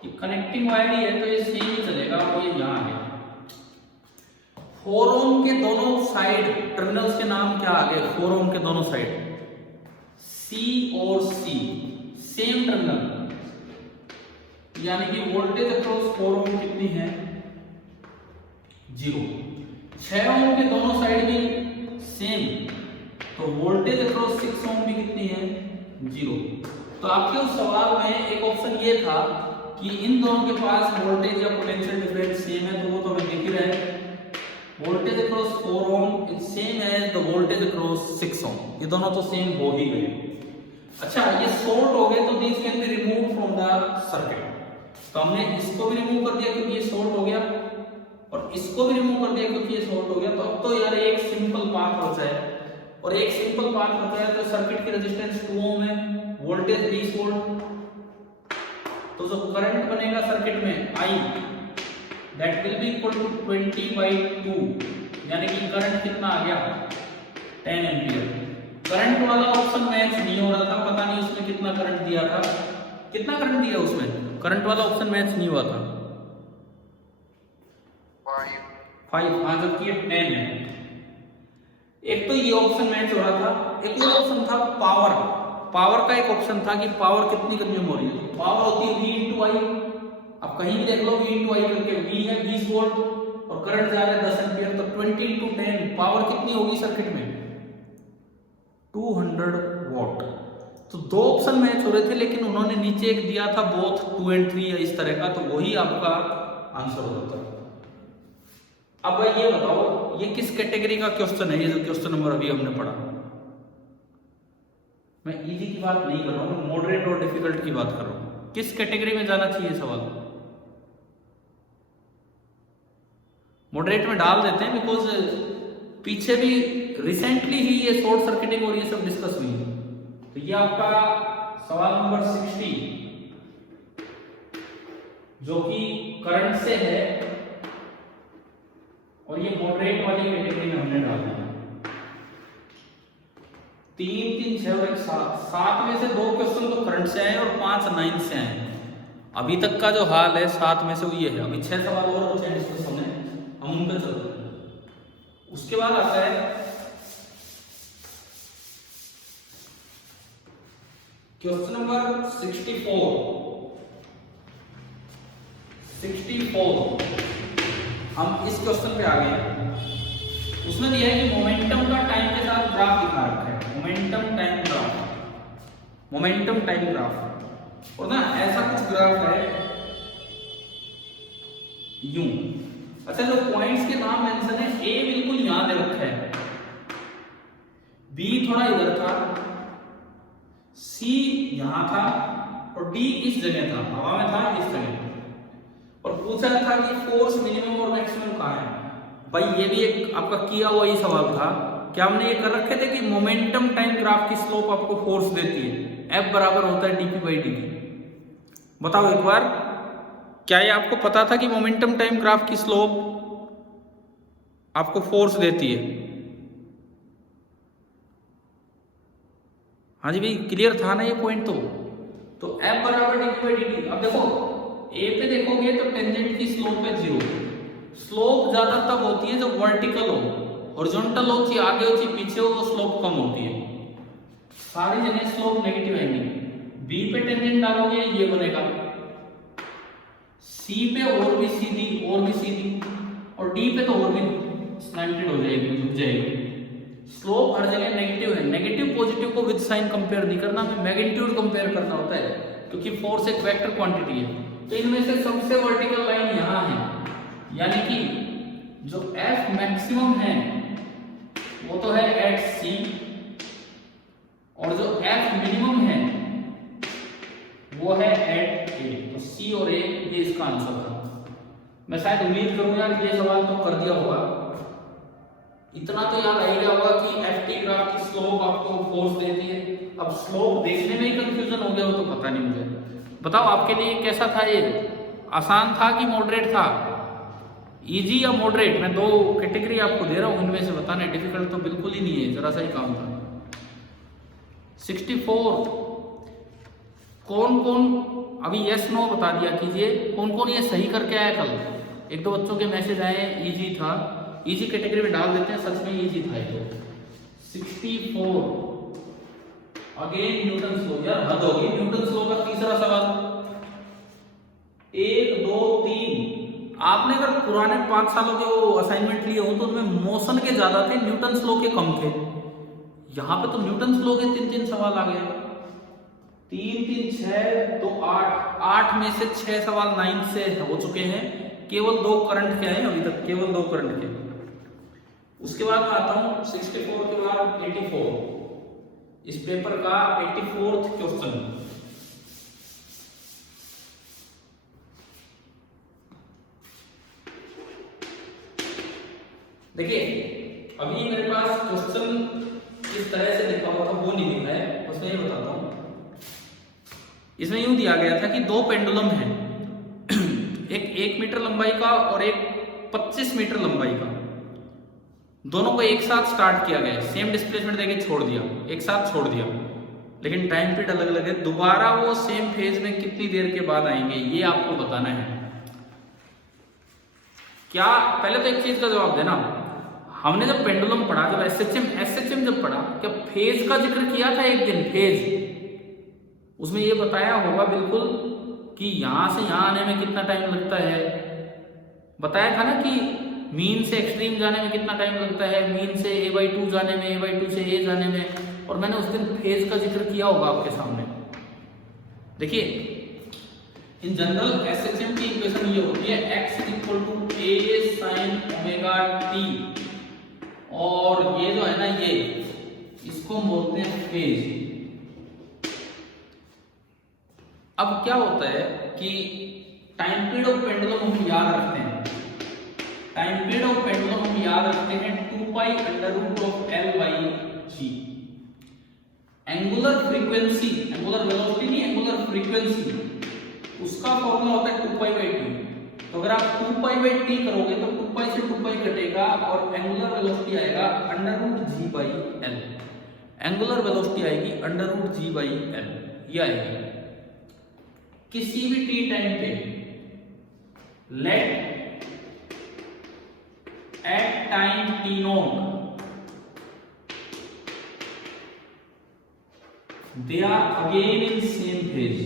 ये कनेक्टिंग वायर ही है तो ये सेम ही चलेगा। और ये यहां है 4 ओम के दोनों साइड टर्मिनल्स के नाम क्या आ गए? 4 ओम के दोनों साइड C और C सेम टर्मिनल, यानी कि वोल्टेज अक्रॉस 4 ओम कितनी है? 0। 6 ओम के दोनों साइड भी सेम, तो वोल्टेज अक्रॉस 6 ओम भी कितनी है? 0। तो आपके उस सवाल में एक ऑप्शन ये था कि इन दोनों के पास वोल्टेज या पोटेंशियल डिफरेंस सेम है, तो वो तो हमें दिख ही रहा है। Voltage across 4 ohm is same as the voltage across 6 ohm, ये दोनों तो सेम हो ही गए। अच्छा, ये शॉर्ट हो गए तो these can be removed from the circuit. तो हमने इसको भी रिमूव कर दिया क्योंकि ये शॉर्ट हो गया, और इसको भी रिमूव कर दिया क्योंकि ये शॉर्ट हो गया। तो अब तो यार एक सिंपल पाथ बचा है, और एक सिंपल पाथ बचा है तो सर्किट की रेजिस्टेंस 2 ओम है, वोल्टेज 20 वोल्ट। तो जो करंट बनेगा सर्किट में I that will be equal to 20/2, यानी कि करंट कितना आ गया? 10 एम्पीयर। करंट वाला ऑप्शन मैच नहीं हो रहा था, पता नहीं उसमें कितना करंट दिया था, कितना करंट दिया उसमें? करंट वाला ऑप्शन मैच नहीं हुआ था। 5, हाँ, जबकि ये 10 है। एक तो ये ऑप्शन मैच हो रहा था, एक और ऑप्शन था पावर। पावर का एक ऑप्शन था कि पावर कितनी कंज्यूम हो रही है। पावर होती है V इंटू आई। अब कहीं भी देख लो V इंटू आई करके, V है 20 वोल्ट और करंट जा रहा है 10 एम्पीयर, तो 20 इंटू 10 पावर कितनी होगी सर्किट में? 200 वॉट। तो दो ऑप्शन मैच हो रहे थे, लेकिन उन्होंने नीचे एक दिया था बोथ 2 and 3 या इस तरह का, तो वही आपका आंसर होता है। अब भाई ये बताओ, ये किस कैटेगरी का क्वेश्चन है? ये जो क्वेश्चन नंबर अभी हमने पढ़ा, मैं इजी की बात नहीं कर रहा हूँ, मॉडरेट और डिफिकल्ट की बात कर रहा हूँ। किस कैटेगरी में जाना चाहिए सवाल? मॉडरेट में डाल देते हैं, बिकॉज पीछे भी रिसेंटली ही ये शॉर्ट सर्किटिंग और ये सब डिस्कस हुई है। तो ये आपका सवाल नंबर 60 जो कि करंट से है, और ये मॉडरेट वाली कैटेगरी में हमने डाला है। 3, 3, 6 और 1, 7 में से 2 क्वेश्चन तो करंट से आए और 5 9 से आए। अभी तक का जो हाल है 7 में से वो ये है। अभी 6 सवाल और बचे हैं डिस्कस होने, हम उन पर चलते हैं। उसके बाद आता है क्वेश्चन नंबर 64। हम इस क्वेश्चन पे आ गए। उसमें दिया है कि मोमेंटम का टाइम के साथ ग्राफ दिखा रखा है, मोमेंटम टाइम ग्राफ। और ना ऐसा कुछ ग्राफ है यूं। अच्छा, जो पॉइंट्स के नाम मेंशन है, ए बिल्कुल यहां दे रखा है, बी थोड़ा इधर था, सी यहां था और डी इस जगह था, हवा में था इस जगह। और पूछा था कि फोर्स मिनिमम और मैक्सिमम कहाँ है। भाई ये भी एक आपका किया हुआ ही सवाल था। क्या हमने ये कर रखे थे कि मोमेंटम टाइम ग्राफ की स्लोप आपको फोर्स देती है, एफ बराबर होता है dp बाई dt। बताओ एक बार, क्या ये आपको पता था कि मोमेंटम टाइम ग्राफ की स्लोप आपको फोर्स देती है? हाँ जी भाई, क्लियर था ना ये पॉइंट? तो एफ बराबर dp बाई dt। अब देखो ए पे देखोगे तो टेंजेंट की स्लोप है 0। स्लोप ज्यादा तब होती है जब वर्टिकल हो, हॉरिजॉन्टल हो, चाहे आगे हो चाहे पीछे हो, वो स्लोप कम होती है। सारी जगह स्लोप नेगेटिव आएंगी। बी पे टेंजेंट डालोगे ये बनेगा, सी पे और भी सीधी और डी पे तो और भी स्लैंटेड हो जाएगी, झुक जाएगी। स्लोप हर जगह नेगेटिव है। नेगेटिव पॉजिटिव को विद साइन कंपेयर नहीं करना, हमें मैग्नीट्यूड कंपेयर करना होता है, क्योंकि फोर्स एक वेक्टर क्वांटिटी है। तो इनमें से सबसे वर्टिकल लाइन यहां है, यानी कि जो एफ मैक्सिमम है वो तो है एट सी, और जो एफ मिनिमम है वो है एट ए। तो सी और ए ये इसका आंसर था। मैं शायद उम्मीद करूंगा कि ये सवाल तो कर दिया होगा। इतना तो याद आ गया होगा कि एफ टी ग्राफ की स्लोप आपको फोर्स देती है। अब स्लोप देखने में ही कंफ्यूजन हो गया हो तो पता नहीं मुझे। बताओ आपके लिए कैसा था ये? आसान था कि मॉडरेट था? इजी या मॉडरेट? मैं दो कैटेगरी आपको दे रहा हूं, इनमें से बताना है। डिफिकल्ट तो बिल्कुल ही नहीं है, जरा सा ही काम था। 64 कौन कौन अभी यस नो बता दिया कीजिए, कौन कौन ये सही करके आया कल? एक दो बच्चों के मैसेज आए इजी था, इजी कैटेगरी में डाल देते हैं, सच में इजी था ये। 64 अगेन न्यूटन लॉ। यार हद होगी, न्यूटन लॉ का तीसरा सवाल। 1 2 3 आपने अगर पुराने 5 सालों के वो असाइनमेंट लिए हो तो उनमें मोशन के ज्यादा थे, न्यूटन लॉ के कम थे। यहां पे तो न्यूटन लॉ के 3 सवाल आ गए। 3 3 6 तो 8 में से 6 सवाल 9 से हो चुके हैं। केवल 2 करंट के हैं अभी तक, केवल 2 करंट के। उसके बाद मैं आता हूं 64 के बाद 84, इस पेपर का 84वां क्वेश्चन। देखिए अभी मेरे पास क्वेश्चन किस तरह से लिखा हुआ था वो नहीं लिखा है, बस मैं ये बताता हूं। इसमें यूं दिया गया था कि 2 पेंडुलम हैं, एक 1 मीटर लंबाई का और एक 25 मीटर लंबाई का। दोनों को एक साथ स्टार्ट किया गया, सेम डिस्प्लेसमेंट देके छोड़ दिया, एक साथ छोड़ दिया, लेकिन टाइम पीरियड अलग अलग है। दोबारा वो सेम फेज में कितनी देर के बाद आएंगे ये आपको बताना है। क्या पहले तो एक चीज का जवाब देना, हमने जब पेंडुलम पढ़ा, जब एसएचएम जब पढ़ा, क्या फेज का जिक्र किया था एक दिन? फेज उसमें ये बताया होगा बिल्कुल कि यहां से यहां आने में कितना टाइम लगता है। बताया था ना कि मीन से एक्सट्रीम जाने में कितना टाइम लगता है, मीन से a/2 जाने में, a/2 से a जाने में, और मैंने उस दिन फेज का जिक्र किया होगा आपके सामने। देखिए इन जनरल एसएचएम की इक्वेशन ये होती है x = a sin ωt, और ये जो है ना ये इसको बोलते हैं फेज। अब क्या होता है कि टाइम पीरियड ऑफ पेंडुलम हम याद रखते हैं, टाइम पीरियड ऑफ पेंडुलम हम याद रखते हैं 2π√L/g। Angular frequency, angular velocity नहीं, एंगुलर फ्रीक्वेंसी, उसका फॉर्मूला होता है 2π/t। तो अगर आप 2π/t करोगे तो 2π से 2π कटेगा और एंगुलर वेलोसिटी आएगा √g/L। एंगुलर वेलोसिटी आएगी √g/L, ये आएगी। किसी भी t टाइम पे let at time t0 they are again in same phase।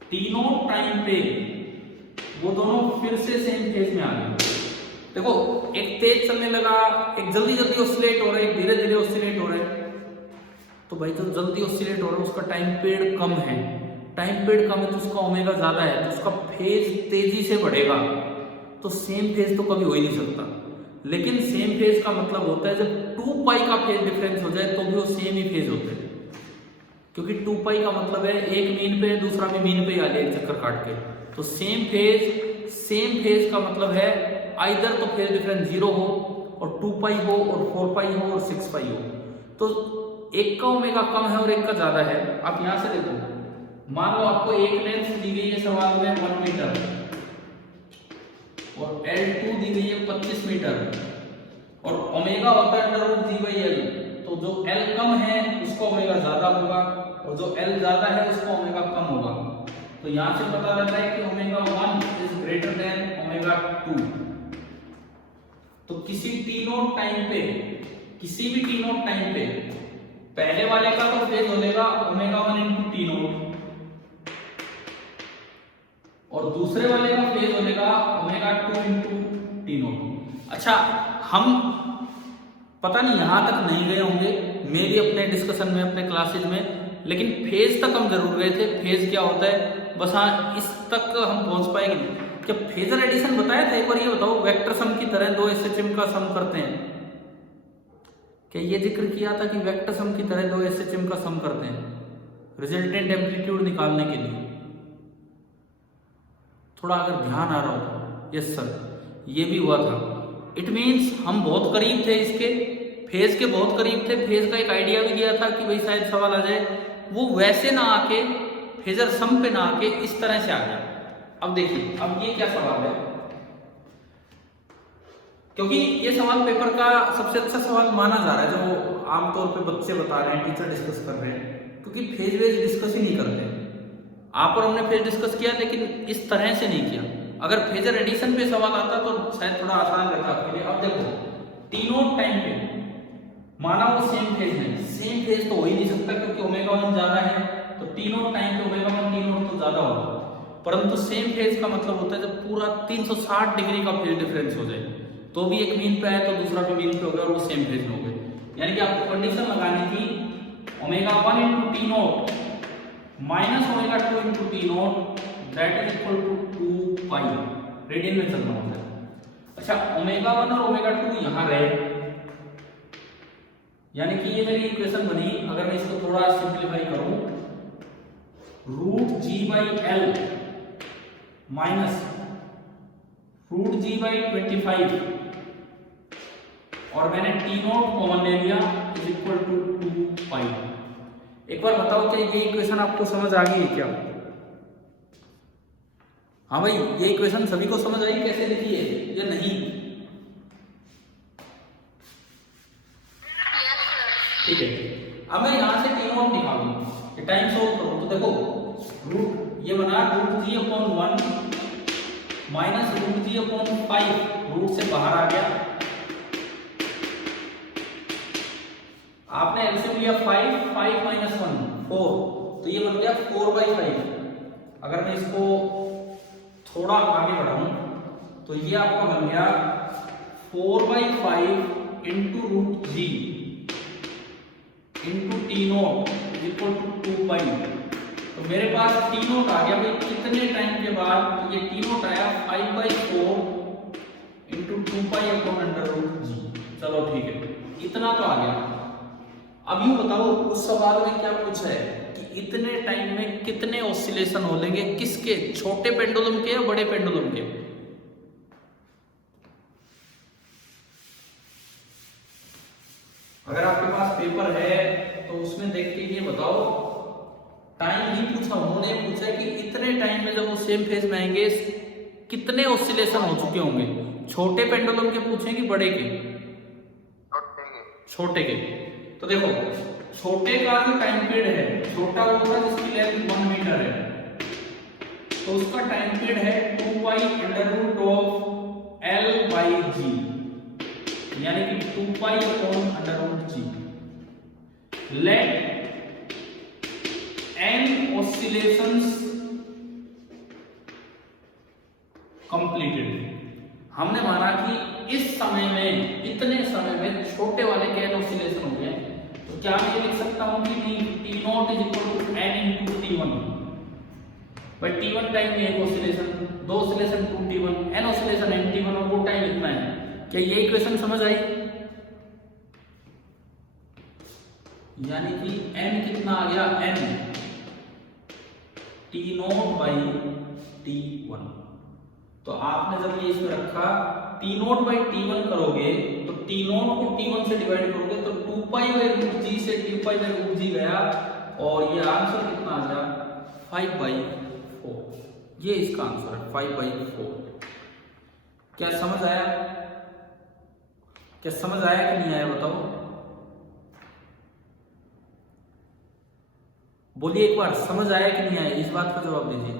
t0 time पे वो दोनों फिर से सेम फेज में आ गए। देखो एक तेज चलने लगा, एक जल्दी जल्दी ऑसिलेट हो रहा है, एक धीरे धीरे ऑसिलेट हो रहा है। तो भाई जो जल्दी ऑसिलेट हो रहा है उसका टाइम पीरियड कम है, टाइम पीरियड कम है तो उसका ओमेगा ज्यादा है तो उसका फेज तेजी से बढ़ेगा, तो सेम फेज तो कभी हो ही नहीं सकता। लेकिन सेम फेज का मतलब होता है जब 2 पाई का फेज डिफरेंस हो जाए तो भी वो सेम ही फेज होते हैं, क्योंकि 2 पाई का मतलब है एक मीन पे दूसरा भी मीन पे ही आ जाए एक चक्कर काट के। तो सेम फेज का मतलब है आइदर तो फेज डिफरेंस 0 हो और 2 पाई हो और 4 पाई हो और 6 पाई हो। तो एक का ओमेगा कम है और एक का ज्यादा है। आप यहां से देखो, मान लो आपको एक लेंथ दी गई है सवाल में 1 मीटर और L2 दी गई है 25 मीटर और ओमेगा होता है √G/L, तो जो L कम है उसका ओमेगा ज्यादा होगा और जो L ज्यादा है उसका ओमेगा कम होगा। तो यहां से पता लग रहा है कि omega 1 is greater than omega 2। तो किसी t0 टाइम पे, किसी भी t0 टाइम पे पहले वाले का तो फेज होगा ओमेगा 1 × t0 और दूसरे वाले का फेज होगा ओमेगा 2 × t0। अच्छा, हम पता नहीं यहां तक नहीं गए होंगे मेरी अपने डिस्कशन में अपने क्लासेज में, लेकिन फेज तक हम जरूर गए थे। फेज क्या होता है, बस हाँ इस तक हम पहुंच पाएंगे नहीं। क्या फेजर एडिशन बताया था? एक बार ये बताओ, वेक्टर सम की तरह 2 SHM का सम करते हैं, क्या ये जिक्र किया था कि वेक्टर सम की तरह 2 SHM का सम करते हैं रिजल्टेंट एम्पलीट्यूड निकालने के लिए? थोड़ा अगर ध्यान आ रहा हो, यस सर ये भी हुआ था। इट मीन्स हम बहुत करीब थे, इसके फेज के बहुत करीब थे। फेज का एक आइडिया भी दिया था कि भाई शायद सवाल आ जाए, वो वैसे ना आके फेजर सम पे ना आके इस तरह से आ गया। अब देखिए, अब ये क्या सवाल है, क्योंकि ये सवाल पेपर का सबसे अच्छा सवाल माना जा रहा है जो आमतौर पे बच्चे बता रहे हैं, टीचर डिस्कस कर रहे हैं, क्योंकि फेज वेज डिस्कस ही नहीं करते। आप और हमने फेज डिस्कस किया लेकिन इस तरह से नहीं किया। अगर फेजर एडिशन पे सवाल आता तो शायद थोड़ा आसान रहता आपके लिए। अब देखो, t0 टाइम पे माना वो सेम फेज है, सेम फेज तो हो ही नहीं सकता क्योंकि ओमेगा 1 ज्यादा है, तो t0 टाइम पे ओमेगा 1 t0 तो ज्यादा होगा। परंतु सेम फेज का मतलब होता है जब पूरा 360 डिग्री का फेज डिफरेंस हो जाए, तो भी एक मीन पे है तो दूसरा भी मीन पे हो गया और वो सेम फेज में हो गए। यानी कि आपको कंडीशन लगानी थी omega 1 × t0 minus omega 2 × t0 that is equal to 2 pi, radian में चलना होता है। अच्छा, ओमेगा 1 और ओमेगा 2 यहां रहे, यानी कि ये मेरी इक्वेशन बनी। अगर मैं इसको थोड़ा सिंप्लीफाई करूं, √G/L माइनस √G/25 और मैंने t0 कॉमन ले लिया इज इक्वल टू 2 पाई। एक बार बताओ कि ये इक्वेशन आपको समझ आ गई है क्या? हाँ भाई, ये इक्वेशन सभी को समझ आई कैसे लिखी है या नहीं? ठीक है, अब मैं यहां से t0 निकालूं, ये टाइम सोल्व करूं तो देखो ये बना √G/1 माइनस √G/5, रूट से बाहर आ गया। आपने एलसीएम लिया 5 माइनस 1 4, तो ये बन गया 4/5। अगर मैं इसको थोड़ा आगे बढ़ाऊं तो ये आपका बन गया 4/5 into √G into t0 is equal to 2 pi. तो मेरे पास t0 आ गया भाई कितने टाइम के बाद, ये t0 आया 5/4 इंटू 2 पाई अपॉन √G। चलो ठीक है, इतना तो आ गया। अब यूं बताओ उस सवाल में क्या पूछा है कि इतने टाइम में कितने ऑसिलेशन हो लेंगे, किसके, छोटे पेंडुलम के या बड़े पेंडुलम के? अगर आपके पास पेपर है तो उसमें देख के ये बताओ, टाइम ही पूछा, उन्होंने पूछा कि इतने टाइम में जब वो सेम फेज में आएंगे कितने ऑसिलेशन हो चुके होंगे। छोटे पेंडुलम के पूछेंगे बड़े के? छोटे के। तो देखो, छोटे का जो टाइम पीरियड है, छोटा वो होगा जिसकी लेंथ 1 मीटर है, तो उसका टाइम पीरियड है 2 पाई √L/G, यानी कि 2 pi upon √G। Let n oscillations completed. हमने माना कि इस समय में, इतने समय में छोटे वाले के n ऑसिलेशन हो गए, तो क्या मैं लिख सकता हूं कि t0 is equal to n into t1, भाई T1 टाइम एक oscillation, 2 oscillation 2T1, n oscillation nT1 और वो टाइम इतना है। क्या ये इक्वेशन समझ आई? यानी कि n कितना आ गया, n T0/T1। तो आपने जब ये इसमें रखा T0/T1 करोगे तो T0 को T1 से डिवाइड करोगे तो 2π/√g से 2π/√g गया और ये आंसर कितना आ गया 5/4। ये इसका आंसर है 5/4। क्या समझ आया? क्या समझ आया कि नहीं आया बताओ? बोलिए एक बार, समझ आया कि नहीं आया? इस बात का जवाब दीजिए।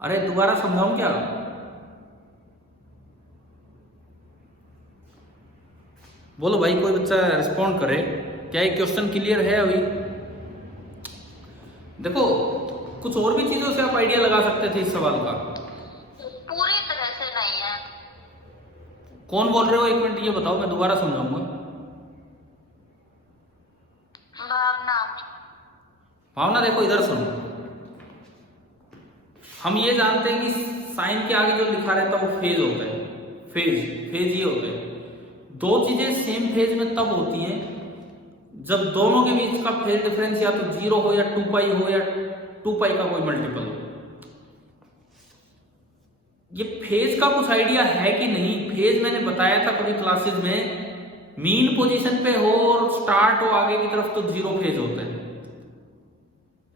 अरे दोबारा समझाऊं क्या? बोलो भाई, कोई बच्चा रिस्पॉन्ड करे। क्या ये क्वेश्चन क्लियर है अभी? देखो कुछ और भी चीजों से आप आइडिया लगा सकते थे इस सवाल का। पूरी तरह से नहीं है। कौन बोल रहे हो? एक मिनट ये बताओ, मैं दोबारा समझाऊंगा। भावना। भावना देखो इधर सुनो, हम ये जानते हैं कि साइन के आगे जो लिखा रहता है वो फेज होता है। फेज ये होता है। दो चीजें सेम फेज में तब होती हैं जब दोनों के बीच का फेज डिफरेंस या तो 0 हो या 2π हो या 2π का कोई मल्टीपल हो। ये फेज का कुछ आइडिया है कि नहीं? फेज मैंने बताया था कभी क्लासेस में, मीन पोजीशन पे हो और स्टार्ट हो आगे की तरफ तो 0 फेज होता है,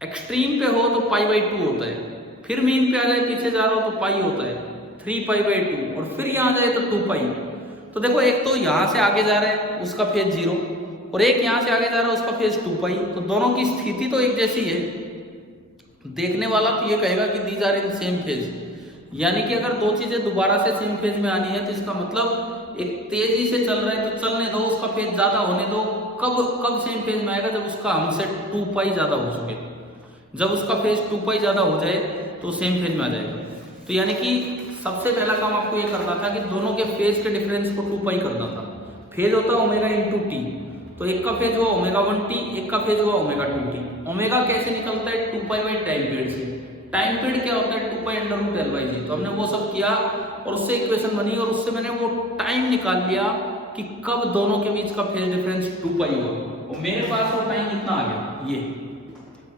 एक्सट्रीम पे हो तो π/2 होता है, फिर मीन पे आ जाए पीछे जा रहा हो तो पाई होता है 3π/2 और फिर यहां जाए तो 2π। तो देखो एक तो यहां से आगे जा रहा है उसका फेज 0 और एक यहां से आगे जा रहा है उसका फेज 2π। तो दोनों की स्थिति तो एक जैसी है। देखने वाला तो ये कहेगा कि these are in same phase. यानी कि अगर दो चीजें दोबारा से सेम फेज में आनी है तो इसका मतलब एक तेजी से चल रहा है तो चलने दो, उसका फेज ज्यादा होने दो। कब सेम फेज में आएगा? जब उसका हमसे 2π ज्यादा हो चुके। जब उसका फेज 2π ज्यादा हो जाए तो सेम फेज में आ जाएगा। तो यानी कि सबसे पहला काम आपको ये करना था कि दोनों के फेज के डिफरेंस को 2π करना था। फेज होता है ओमेगा इंटू टी, तो एक का फेज हुआ ω1t, एक का फेज हुआ ω2t। ओमेगा कैसे निकलता है? 2π बाई टाइम पीरियड से। टाइम पीरियड क्या होता है? 2π√L/g। तो हमने वो सब किया और उससे इक्वेशन बनी और उससे मैंने वो टाइम निकाल लिया कि कब दोनों के बीच का फेज डिफरेंस 2π हुआ और मेरे पास वो टाइम कितना आ गया ये।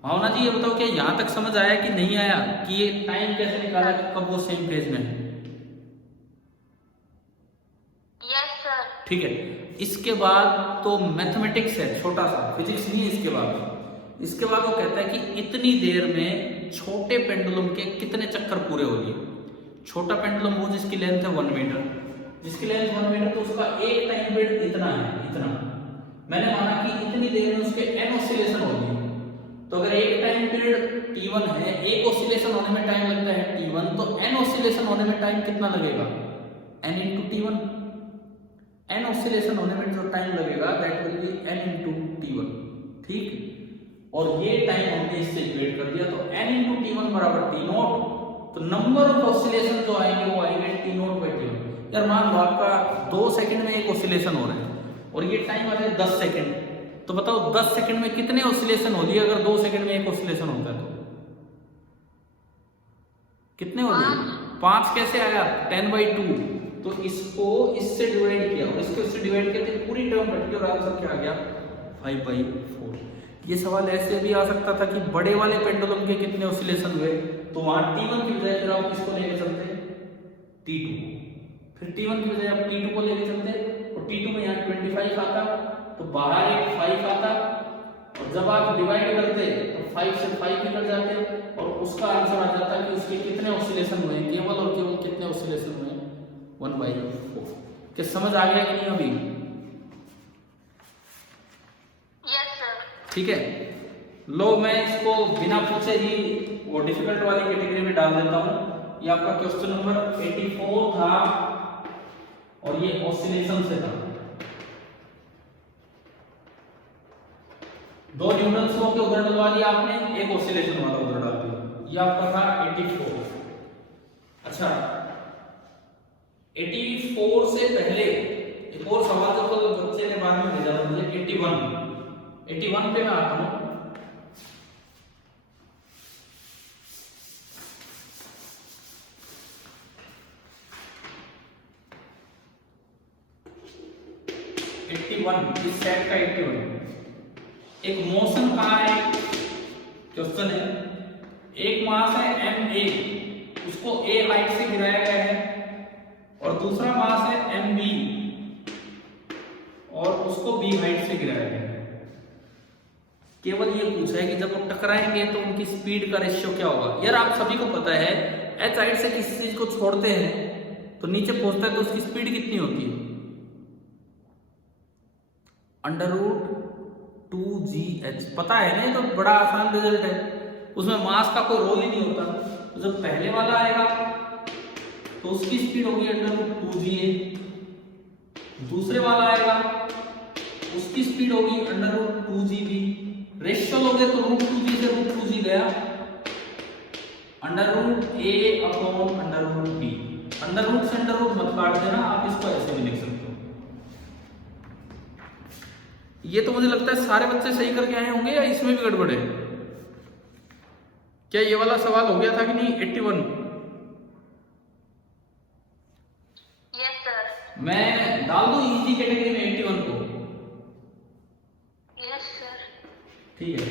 भावना जी ये बताओ क्या यहां तक समझ आया कि नहीं आया कि ये टाइम कैसे निकाला कि कब वो सेम फेज में है? Yes sir. ठीक है, इसके बाद तो मैथमेटिक्स है, छोटा सा फिजिक्स नहीं है इसके बाद। इसके बाद वो कहता है कि इतनी देर में छोटे पेंडुलम के कितने चक्कर पूरे हो गए। छोटा पेंडुलम वो जिसकी लेंथ है 1 मीटर, जिसकी लेंथ 1 मीटर तो उसका एक टाइम पीरियड इतना है, इतना। मैंने माना कि इतनी देर में उसके n ऑसिलेशन होगी। तो अगर एक टाइम पीरियड T1 है, एक ऑसिलेशन होने में टाइम लगता है T1, तो n ऑसिलेशन होने में टाइम कितना लगेगा? n into T1। n oscillation होने में जो टाइम लगेगा that will B n into T1। ठीक, और ये टाइम हमने इससे इक्वेट कर दिया। तो n इंटू T1 बराबर T0। तो नंबर ऑफ ऑसिलेशन जो आएंगे वो आएंगे T0/T1। यार मान लो आपका 2 सेकंड में एक ऑसिलेशन हो रहा है और ये टाइम आ जाए 10 सेकंड, तो बताओ 10 सेकंड में कितने ऑसिलेशन हो लिए? अगर 2 सेकंड में एक ऑसिलेशन होता है तो कितने हो लिए? 5 कैसे आया? 10/2। तो इसको इससे डिवाइड किया और इसको इससे डिवाइड किया तो पूरी टर्म कट गई और आंसर क्या आ गया? 5/4। ये सवाल ऐसे भी आ सकता था कि बड़े वाले पेंडुलम के कितने ऑसिलेशन हुए, तो वहां T1 की बजाय फिर आप किसको लेके चलते? T2। फिर T1 की बजाय आप T2 को लेके चलते और T2 में यहाँ 25 आता तो बाहर एक 5 आता और जब आप डिवाइड करते तो 5 से 5 निकल जाते और उसका आंसर आ जाता कि उसके कितने ऑसिलेशन हुए, केवल और केवल कितने ऑसिलेशन हुए? 1/4। क्या समझ आ गया कि नहीं अभी? Yes sir. ठीक है, लो मैं इसको बिना पूछे ही वो डिफिकल्ट वाली कैटेगरी में डाल देता हूं। ये आपका क्वेश्चन नंबर 84 था और ये ऑसिलेशन से था। 2 न्यूटन लॉ के उधर डलवा दिया आपने, एक ऑसिलेशन वाला उधर डाल दिया। ये आपका था 84। अच्छा, 84 से पहले एक और सवाल जो बच्चे ने बाद में भेजा था मुझे 81 पे मैं आता हूं। 81, इस सेट का 81। एक मोशन कहाँ है क्वेश्चन है, एक मास है ma, उसको a हाइट से गिराया गया है, और दूसरा मास है mb और उसको b हाइट से गिराया गया है। केवल ये पूछा है कि जब वो टकराएंगे तो उनकी स्पीड का रेशियो क्या होगा। यार आप सभी को पता है h हाइट से किसी चीज को छोड़ते हैं तो नीचे पहुंचता है तो उसकी स्पीड कितनी होती है, √2gh। पता है ना, ये तो बड़ा आसान रिजल्ट है, उसमें मास का कोई रोल ही नहीं होता। तो जब पहले वाला आएगा तो उसकी स्पीड होगी √2ga, दूसरे वाला आएगा उसकी स्पीड होगी √2gb, रेशियो लोगे तो √2g से √2g गया, √a/√b, अंडर रूट से अंडर रूट मत काट देना, आप इसको ऐसे भी लिख सकते हो। ये तो मुझे लगता है सारे बच्चे सही करके आए होंगे या इसमें भी गड़बड़ है। क्या ये वाला सवाल हो गया था कि नहीं? 81। Yes sir. मैं डाल दूं इजी कैटेगरी में 81 को? Yes sir. ठीक है,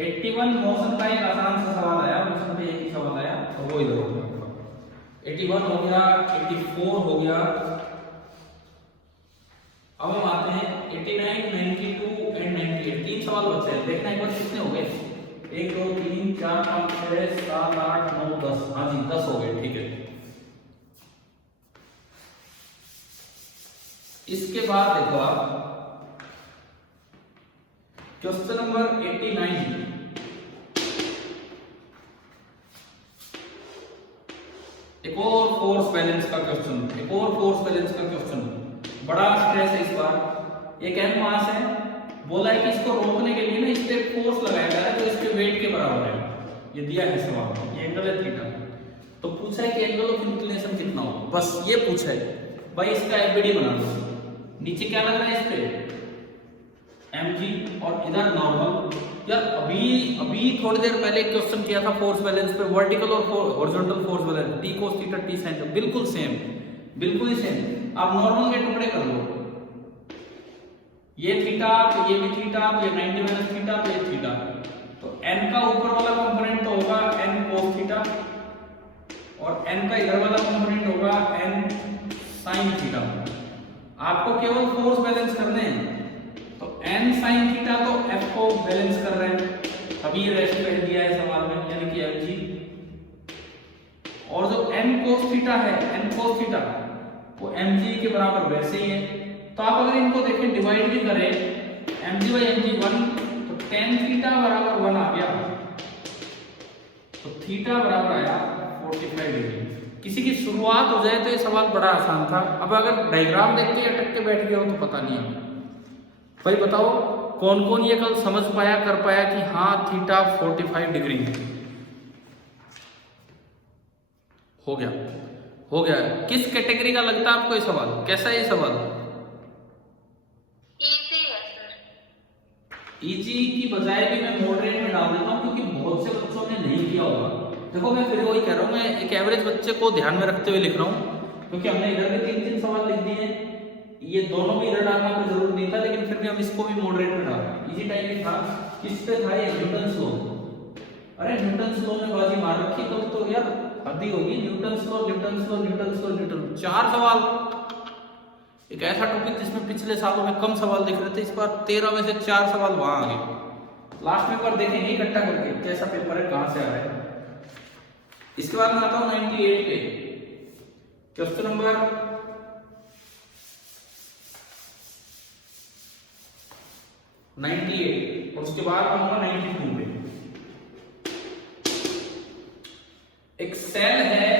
81 मोशन का एक आसान सा सवाल आया, मोशन का एक ही सवाल आया तो वो इधर हो गया। 81 हो गया, 84 हो गया। अब हम आते हैं 89, 92 एंड 98। 3 सवाल बचे हैं, देखना एक बार कितने हो गए। 1 2 3 4 5 6 7 8 9 10। हाँ जी 10 हो गए, ठीक है। इसके बाद देखो आप क्वेश्चन नंबर 89। एक और फोर्स बैलेंस का क्वेश्चन, बड़ा स्ट्रेस है इस बार। एक एम मास है, बोला है कि इसको रोकने के लिए ना इस पे फोर्स लगाया जा रहा है जो इसके वेट के बराबर है। ये दिया है सवाल, ये एंगल है थीटा। तो पूछा है कि एंगल ऑफ इंक्लिनेशन कितना हो, बस ये पूछा है। भाई इसका एफबीडी बना दो। नीचे क्या लग रहा है इस पे mg और इधर नॉर्मल। यार अभी थोड़ी देर पहले क्वेश्चन किया था फोर्स बैलेंस पे, वर्टिकल और horizontal force balance, t cos theta t sin theta, बिल्कुल सेम, बिल्कुल ही सेम। आप नॉर्मल के टुकड़े कर लो, ये थीटा तो ये भी थीटा, तो ये 90 माइनस थीटा, तो ये थीटा। तो n का ऊपर वाला कंपोनेंट तो होगा n cos थीटा और n का इधर वाला कंपोनेंट होगा n sin थीटा। आपको केवल फोर्स बैलेंस करने हैं, तो n sin थीटा तो f को बैलेंस कर रहे हैं। अभी ये रेशियो कह दिया है सवाल में, यानी कि mg। और जो n cos थीटा है, n cos थीटा वो mg के बराबर वैसे ही है। तो आप अगर इनको देखें डिवाइड भी करें mg by mg 1, तो tan थीटा बराबर 1 आ गया, तो थीटा बराबर आया 45 डिग्री। किसी की शुरुआत हो जाए तो ये सवाल बड़ा आसान था। अब अगर डायग्राम देख के अटक के बैठ गया हो तो पता नहीं है। भाई बताओ कौन कौन ये कल समझ पाया, कर पाया कि हाँ थीटा 45 डिग्री है? हो गया। किस कैटेगरी का लगता है आपको ये सवाल? कैसा है ये सवाल? इजी है सर। इजी की बजाय भी मैं मॉडरेट में डाल देता हूँ, क्योंकि बहुत से बच्चों ने नहीं किया होगा। देखो मैं फिर वही कह रहा हूँ, मैं एक एवरेज बच्चे को ध्यान में रखते हुए लिख रहा हूँ, क्योंकि हमने इधर भी 3 सवाल लिख दिए हैं। ये दोनों भी इधर डालने की जरूरत नहीं था, लेकिन फिर भी हम इसको भी मॉडरेट में डाला। इजी टाइप ही था। किस पे था ये? Newton's law. अरे न्यूटन्स लॉ में बाजी मार रखी कब तो यार, हद ही होगी। न्यूटन्स लॉ 4 सवाल। एक ऐसा टॉपिक जिसमें पिछले सालों में कम सवाल दिख रहे थे, इस बार 13 में से 4 सवाल वहां आ गए। लास्ट में एक बार देखेंगे इकट्ठा करके कैसा पेपर है, कहां से आ रहा है। इसके बाद मैं आता हूं 98 पे, क्वेश्चन नंबर 98, और उसके बाद आऊंगा 92 पे। एक सेल है,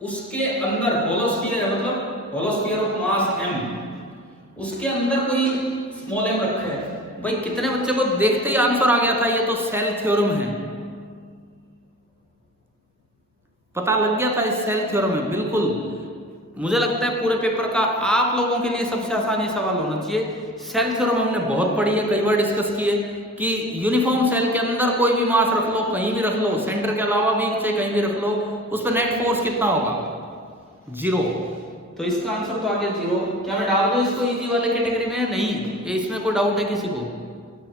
उसके अंदर होलोस्फीयर है, मतलब होलोस्फीयर ऑफ मास m, उसके अंदर कोई स्मॉल m रखा है। भाई कितने बच्चे को देखते ही आंसर आ गया था, ये तो सेल थ्योरम है। पता लग गया था इस सेल थ्योरम में, बिल्कुल। मुझे लगता है पूरे पेपर का आप लोगों के लिए सबसे आसान ये सवाल होना चाहिए। सेल थ्योरम हमने बहुत पढ़ी है, कई बार डिस्कस किए कि यूनिफॉर्म सेल के अंदर कोई भी मास रख लो, कहीं भी रख लो, सेंटर के अलावा भी चाहे कहीं भी रख लो, उस पर नेट फोर्स कितना होगा? 0। तो इसका आंसर तो आ गया 0। क्या मैं डाल दूं इसको इजी वाले कैटेगरी में? नहीं, ये इसमें कोई डाउट है किसी को?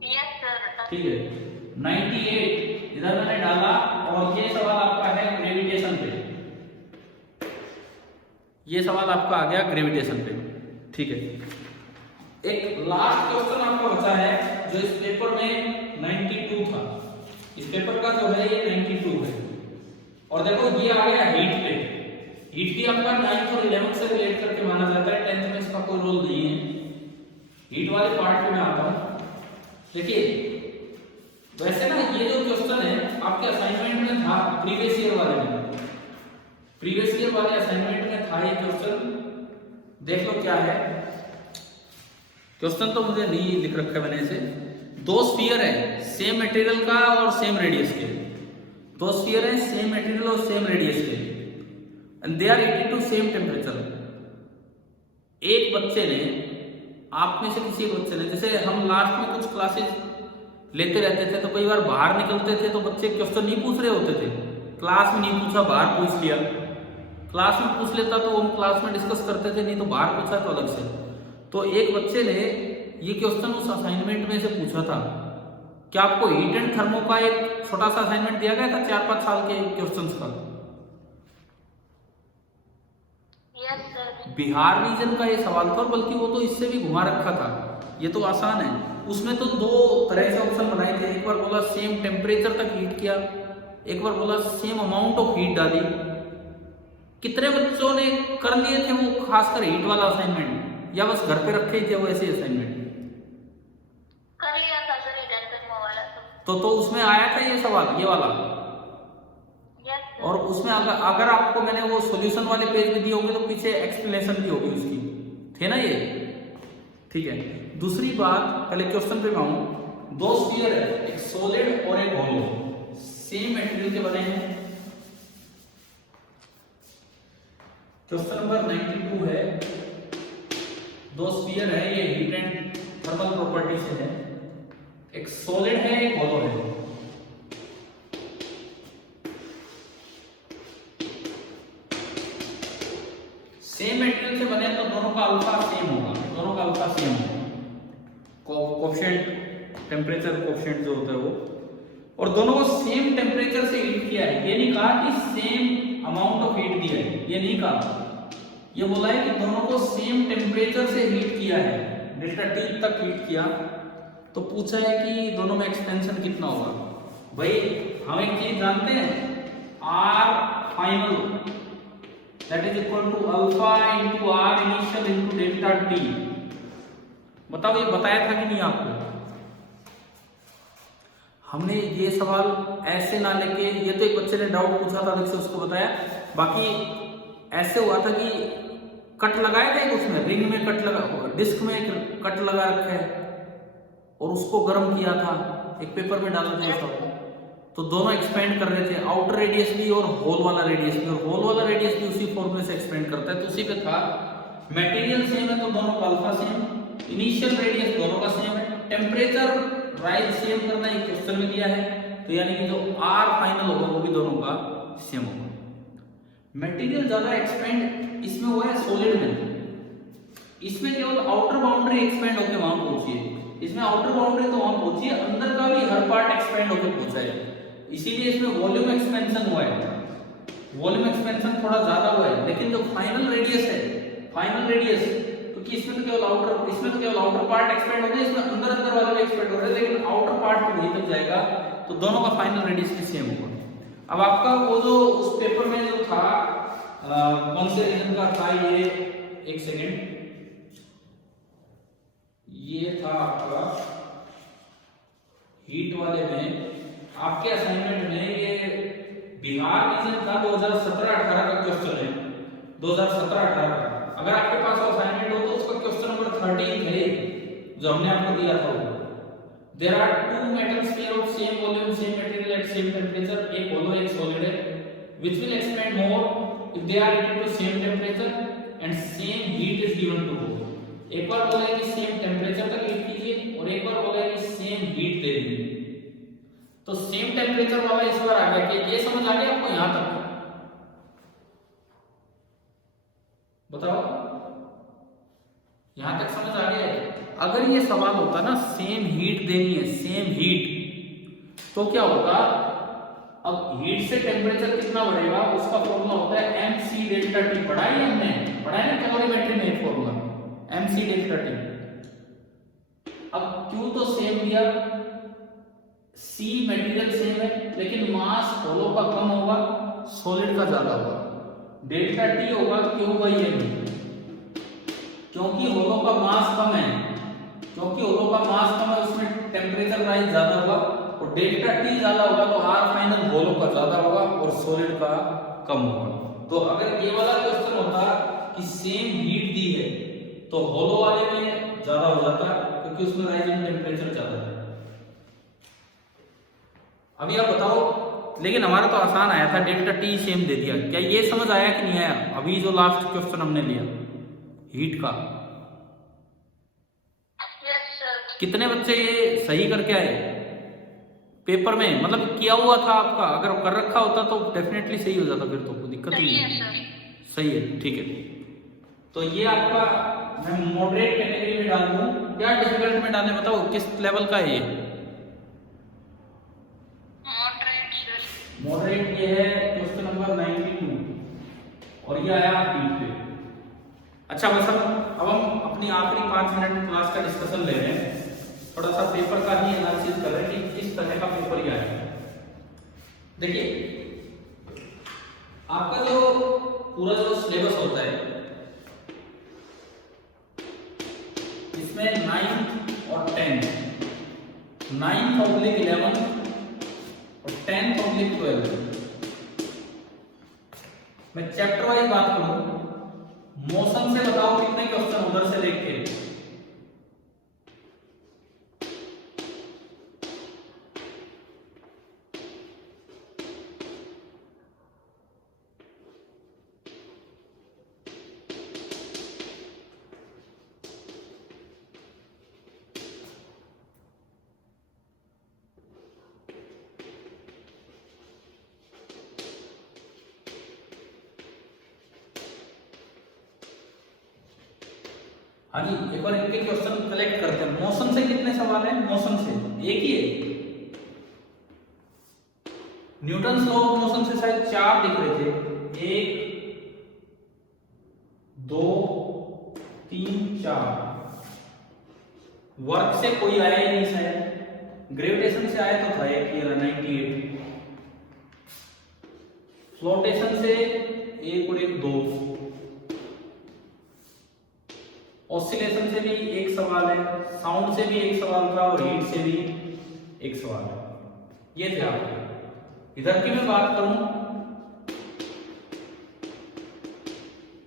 Yes sir. ठीक है, 98 इधर मैंने डाला और ये सवाल आपका है ग्रेविटेशन पे। ये सवाल आपका आ गया ग्रेविटेशन पे। ठीक है, एक लास्ट क्वेश्चन आपका बचा है जो इस पेपर में 92 था। इस पेपर का जो है ये 92 है। और देखो ये आ गया हीट पे। हीट भी आपका 9th और 11th से रिलेट करके माना जाता है, 10th में इसका कोई रोल नहीं है। हीट वाले पार्ट पे मैं आता हूं। देखिए वैसे ना ये जो क्वेश्चन है आपके असाइनमेंट में था, प्रीवियस ईयर वाले में, प्रीवियस ईयर वाले असाइनमेंट में था ये क्वेश्चन। देख लो क्या है क्वेश्चन, तो मुझे नहीं लिख रखा है मैंने इसे। दो स्फीयर है सेम मटेरियल का और सेम रेडियस के, दो स्फीयर है सेम मटेरियल और सेम रेडियस के, and they are heated to same temperature. एक बच्चे ने, आप में से किसी एक बच्चे ने, जैसे हम लास्ट में कुछ क्लासेस लेते रहते थे तो कई बार बाहर निकलते थे तो बच्चे क्वेश्चन नहीं पूछ रहे होते थे, क्लास में नहीं पूछा बाहर पूछ लिया। क्लास में पूछ लेता तो हम क्लास में डिस्कस करते थे, नहीं तो बाहर पूछा तो अलग से। तो एक बच्चे ने ये क्वेश्चन उस असाइनमेंट में से पूछा था। क्या आपको हीट एंड थर्मो का एक छोटा सा असाइनमेंट दिया गया था 4-5 साल के क्वेश्चंस का? Yes sir. बिहार रीजन का ये सवाल था, और बल्कि वो तो इससे भी घुमा रखा था। ये तो आसान है। उसमें तो दो तरह से ऑप्शन बनाए थे, एक बार बोला सेम टेम्परेचर तक हीट किया, एक बार बोला सेम अमाउंट ऑफ हीट डाली। कितने बच्चों ने कर लिए थे वो खासकर हीट वाला असाइनमेंट, या बस घर पे रखे थे वो ऐसे असाइनमेंट? कर लिया था सर इलेक्ट्रिक वाला तो उसमें आया था ये सवाल, ये वाला। Yes sir. और उसमें अगर आपको मैंने वो सॉल्यूशन वाले पेज में दिए होंगे तो पीछे एक्सप्लेनेशन भी होगी उसकी, थे ना ये? ठीक है, दूसरी बात, पहले क्वेश्चन पे मैं आऊं। दो स्फीयर है, एक सॉलिड और एक होलो, सेम मटेरियल के बने हैं। क्वेश्चन नंबर 92 है। दो स्फीयर है, ये हीट एंड थर्मल प्रॉपर्टी से है। एक सॉलिड है, एक होलो है। सेम मटेरियल से बने तो दोनों का अल्फा सेम होगा, दोनों का अल्फा सेम होगा, कोएफिशिएंट, टेम्परेचर कोएफिशिएंट जो होता है वो। और दोनों को सेम टेम्परेचर से हीट किया है। ये नहीं कहा कि सेम अमाउंट ऑफ हीट दिया है, ये नहीं कहा। ये बोला है कि दोनों को सेम टेम्परेचर से हीट किया है, डेल्टा T तक हीट किया। तो पूछा है कि दोनों में एक्सपेंशन कितना होगा। भाई हम एक चीज जानते हैं, R final that is equal to alpha into R initial into delta T। बताओ ये बताया था कि नहीं आपको? हमने ये सवाल ऐसे ना लेके, ये तो एक बच्चे ने डाउट पूछा था, देखो उसको बताया। बाकी ऐसे हुआ था कि कट लगाया था उसमें, रिंग में कट लगा, डिस्क में एक कट लगा रखा है और उसको गर्म किया था, एक पेपर में डाला था सब। तो दोनों एक्सपेंड कर रहे थे, आउटर रेडियस भी और होल वाला रेडियस भी, और होल वाला रेडियस भी उसी फॉर्मूले से एक्सपेंड करता है। तो उसी पे था। मटेरियल सेम है तो दोनों का अल्फा सेम, इनिशियल रेडियस दोनों का सेम है, टेम्परेचर राइज सेम करना एक क्वेश्चन में दिया है, तो यानी कि जो R फाइनल होगा वो भी दोनों का सेम होगा। मटेरियल ज्यादा एक्सपेंड इसमें हुआ है सॉलिड में, इसमें केवल आउटर बाउंड्री एक्सपेंड होकर वहां पहुंची है। इसमें आउटर बाउंड्री तो वहां पहुंची है, अंदर का भी हर पार्ट एक्सपेंड होकर पहुंचा है, इसीलिए इसमें वॉल्यूम एक्सपेंशन हुआ है। वॉल्यूम एक्सपेंशन थोड़ा ज्यादा हुआ है, लेकिन जो फाइनल रेडियस है, फाइनल रेडियस, क्योंकि इसमें तो केवल आउटर पार्ट एक्सपेंड हो रहा है, इसमें अंदर वाला भी एक्सपेंड हो रहा है, लेकिन आउटर पार्ट भी वहीं तक जाएगा, तो दोनों का फाइनल रेडियस भी सेम होगा। अब आपका वो जो उस पेपर में जो था, कौन से रीजन का था ये, एक सेकेंड, ये था आपका हीट वाले में, आपके असाइनमेंट में ये बिहार रीजन था 2017-18 का क्वेश्चन है, 2017-18 का। अगर आपके पास असाइनमेंट हो तो उसका क्वेश्चन नंबर 13 है जो हमने आपको दिया था। There are two metal sphere of same volume, same material at same temperature. एक hollow एक solid है, which will expand more if they are heated to same temperature and same heat is given to both. एक बार बोला है कि same temperature तक heat कीजिए और एक बार बोला है कि सेम हीट दे दीजिए। तो सेम टेम्परेचर वाला इस बार आ गया, कि ये समझ आ गया आपको यहां तक? बताओ, यहां तक समझ आ गया है? अगर ये सवाल होता ना सेम हीट देनी है, सेम हीट, तो क्या होता, अब हीट से टेम्परेचर कितना बढ़ेगा उसका फॉर्मूला होता है mc डेल्टा टी। पढ़ा है हमने, पढ़ा है ना कैलोरीमेट्री में एक फॉर्मूला mc डेल्टा टी। अब Q तो सेम दिया, C मटेरियल सेम है, लेकिन मास होलो का कम होगा, सॉलिड का ज्यादा होगा। डेल्टा टी होगा Q बाई m, क्योंकि होलो का मास कम है, क्योंकि होलो का मास कम है उसमें टेम्परेचर राइज ज्यादा होगा, और डेल्टा टी ज्यादा होगा तो आर फाइनल होलो का ज्यादा होगा और सॉलिड का कम होगा। तो अगर ये वाला क्वेश्चन होता कि सेम हीट दी है तो होलो वाले में ज्यादा हो जाता, क्योंकि उसमें राइजिंग टेम्परेचर ज्यादा है। अभी आप बताओ, लेकिन हमारा तो आसान आया था, डेल्टा टी सेम दे दिया। क्या ये समझ आया कि नहीं आया? अभी जो लास्ट क्वेश्चन हमने लिया हीट का, यस सर। कितने बच्चे ये सही करके आए पेपर में? मतलब किया हुआ था आपका, अगर कर रखा होता तो डेफिनेटली सही हो जाता, फिर तो कोई दिक्कत ही सही नहीं। है सर। सही है, ठीक है। तो ये आपका मैं मॉडरेट कैटेगरी में डाल दूं या डिफिकल्ट में डालें, बताओ किस लेवल का है ये? Moderate sir. मॉडरेट ये है क्वेश्चन नंबर 92 और ये आया हीट पे। अच्छा बस अब हम अपनी आखिरी 5 मिनट क्लास का डिस्कशन ले रहे हैं, थोड़ा सा पेपर का ही एनालिसिस कर रहे हैं कि किस तरह का पेपर ये आया। देखिए आपका जो पूरा जो सिलेबस होता है इसमें 9th और 10th, 9th ऑब्लिक 11 और 10th ऑब्लिक 12। मैं चैप्टर वाइज बात करूं, मौसम से बताओ कितने क्वेश्चन उधर से देख के? हाँ जी, एक बार इनके क्वेश्चन कलेक्ट करते हैं। मौसम से कितने सवाल हैं? मौसम से एक ही है। न्यूटन लॉ ऑफ मोशन से शायद 4 दिख रहे थे, 1 2 3 4। वर्क से कोई आया ही नहीं शायद, ग्रेविटेशन से आया तो था एक ये 98, फ्लोटेशन से 1 और 1 2, ऑसिलेशन से भी एक सवाल है, साउंड से भी एक सवाल था और हीट से भी एक सवाल है। ये थे आपके। इधर की मैं बात करूं,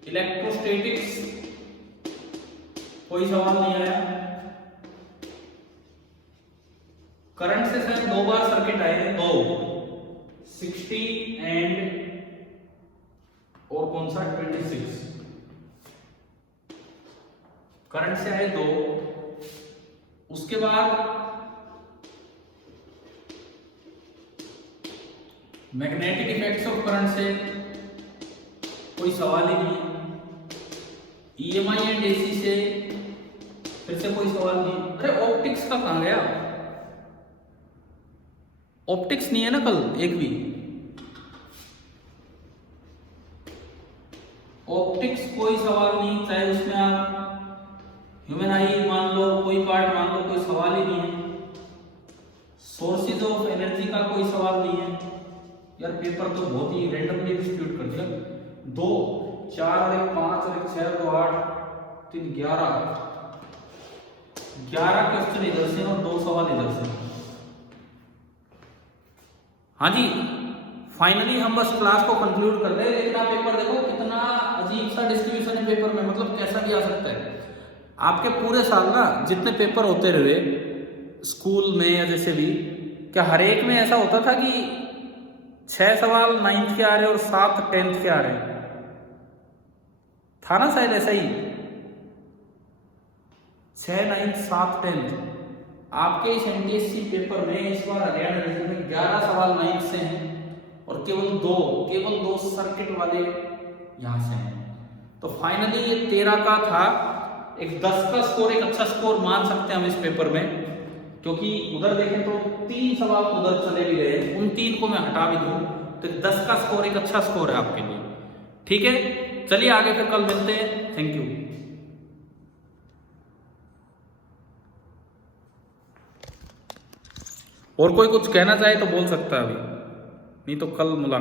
इलेक्ट्रोस्टैटिक्स कोई सवाल नहीं आया। करंट से शायद 2 बार सर्किट आए थे, 2 60 एंड और कौन सा 26। करंट से आए 2। उसके बाद मैग्नेटिक इफेक्ट्स ऑफ करंट से कोई सवाल ही नहीं। ईएमआई एंड एसी से फिर से कोई सवाल नहीं। अरे ऑप्टिक्स का कहां गया? ऑप्टिक्स नहीं है ना कल एक भी। ऑप्टिक्स कोई सवाल नहीं, चाहे उसमें आप ह्यूमन आई मान लो, कोई पार्ट मान लो, कोई सवाल ही नहीं है। सोर्सेज ऑफ एनर्जी का कोई सवाल नहीं है। यार पेपर तो बहुत ही रैंडमली डिस्ट्रीब्यूट कर दिया। 2 4 और 1 5 और 1 6 2 8 3 11 क्वेश्चन इधर से और 2 सवाल इधर से। हाँ जी, फाइनली हम बस क्लास को कंक्लूड कर रहे हैं। लेकिन आप पेपर देखो कितना अजीब सा डिस्ट्रीब्यूशन है पेपर में, मतलब कैसा भी आ सकता है। आपके पूरे साल ना जितने पेपर होते रहे स्कूल में या जैसे भी, क्या हर एक में ऐसा होता था कि 6 सवाल 9th के आ रहे और 7 10th के आ रहे? था ना शायद ऐसा ही, 6 9th 7 10th। आपके इस एमटीएससी पेपर में इस बार हरियाणा रीजन में 11 सवाल 9th से हैं और केवल दो सर्किट वाले यहां से हैं। तो फाइनली ये 13 का था। एक 10 का स्कोर एक अच्छा स्कोर मान सकते हैं हम इस पेपर में, क्योंकि उधर देखें तो 3 सवाल उधर चले भी गए, उन 3 को मैं हटा भी दूं तो 10 का स्कोर एक अच्छा स्कोर है आपके लिए। ठीक है, चलिए आगे फिर कल मिलते हैं। Thank you. और कोई कुछ कहना चाहे तो बोल सकता है अभी, नहीं तो कल मुलाकात।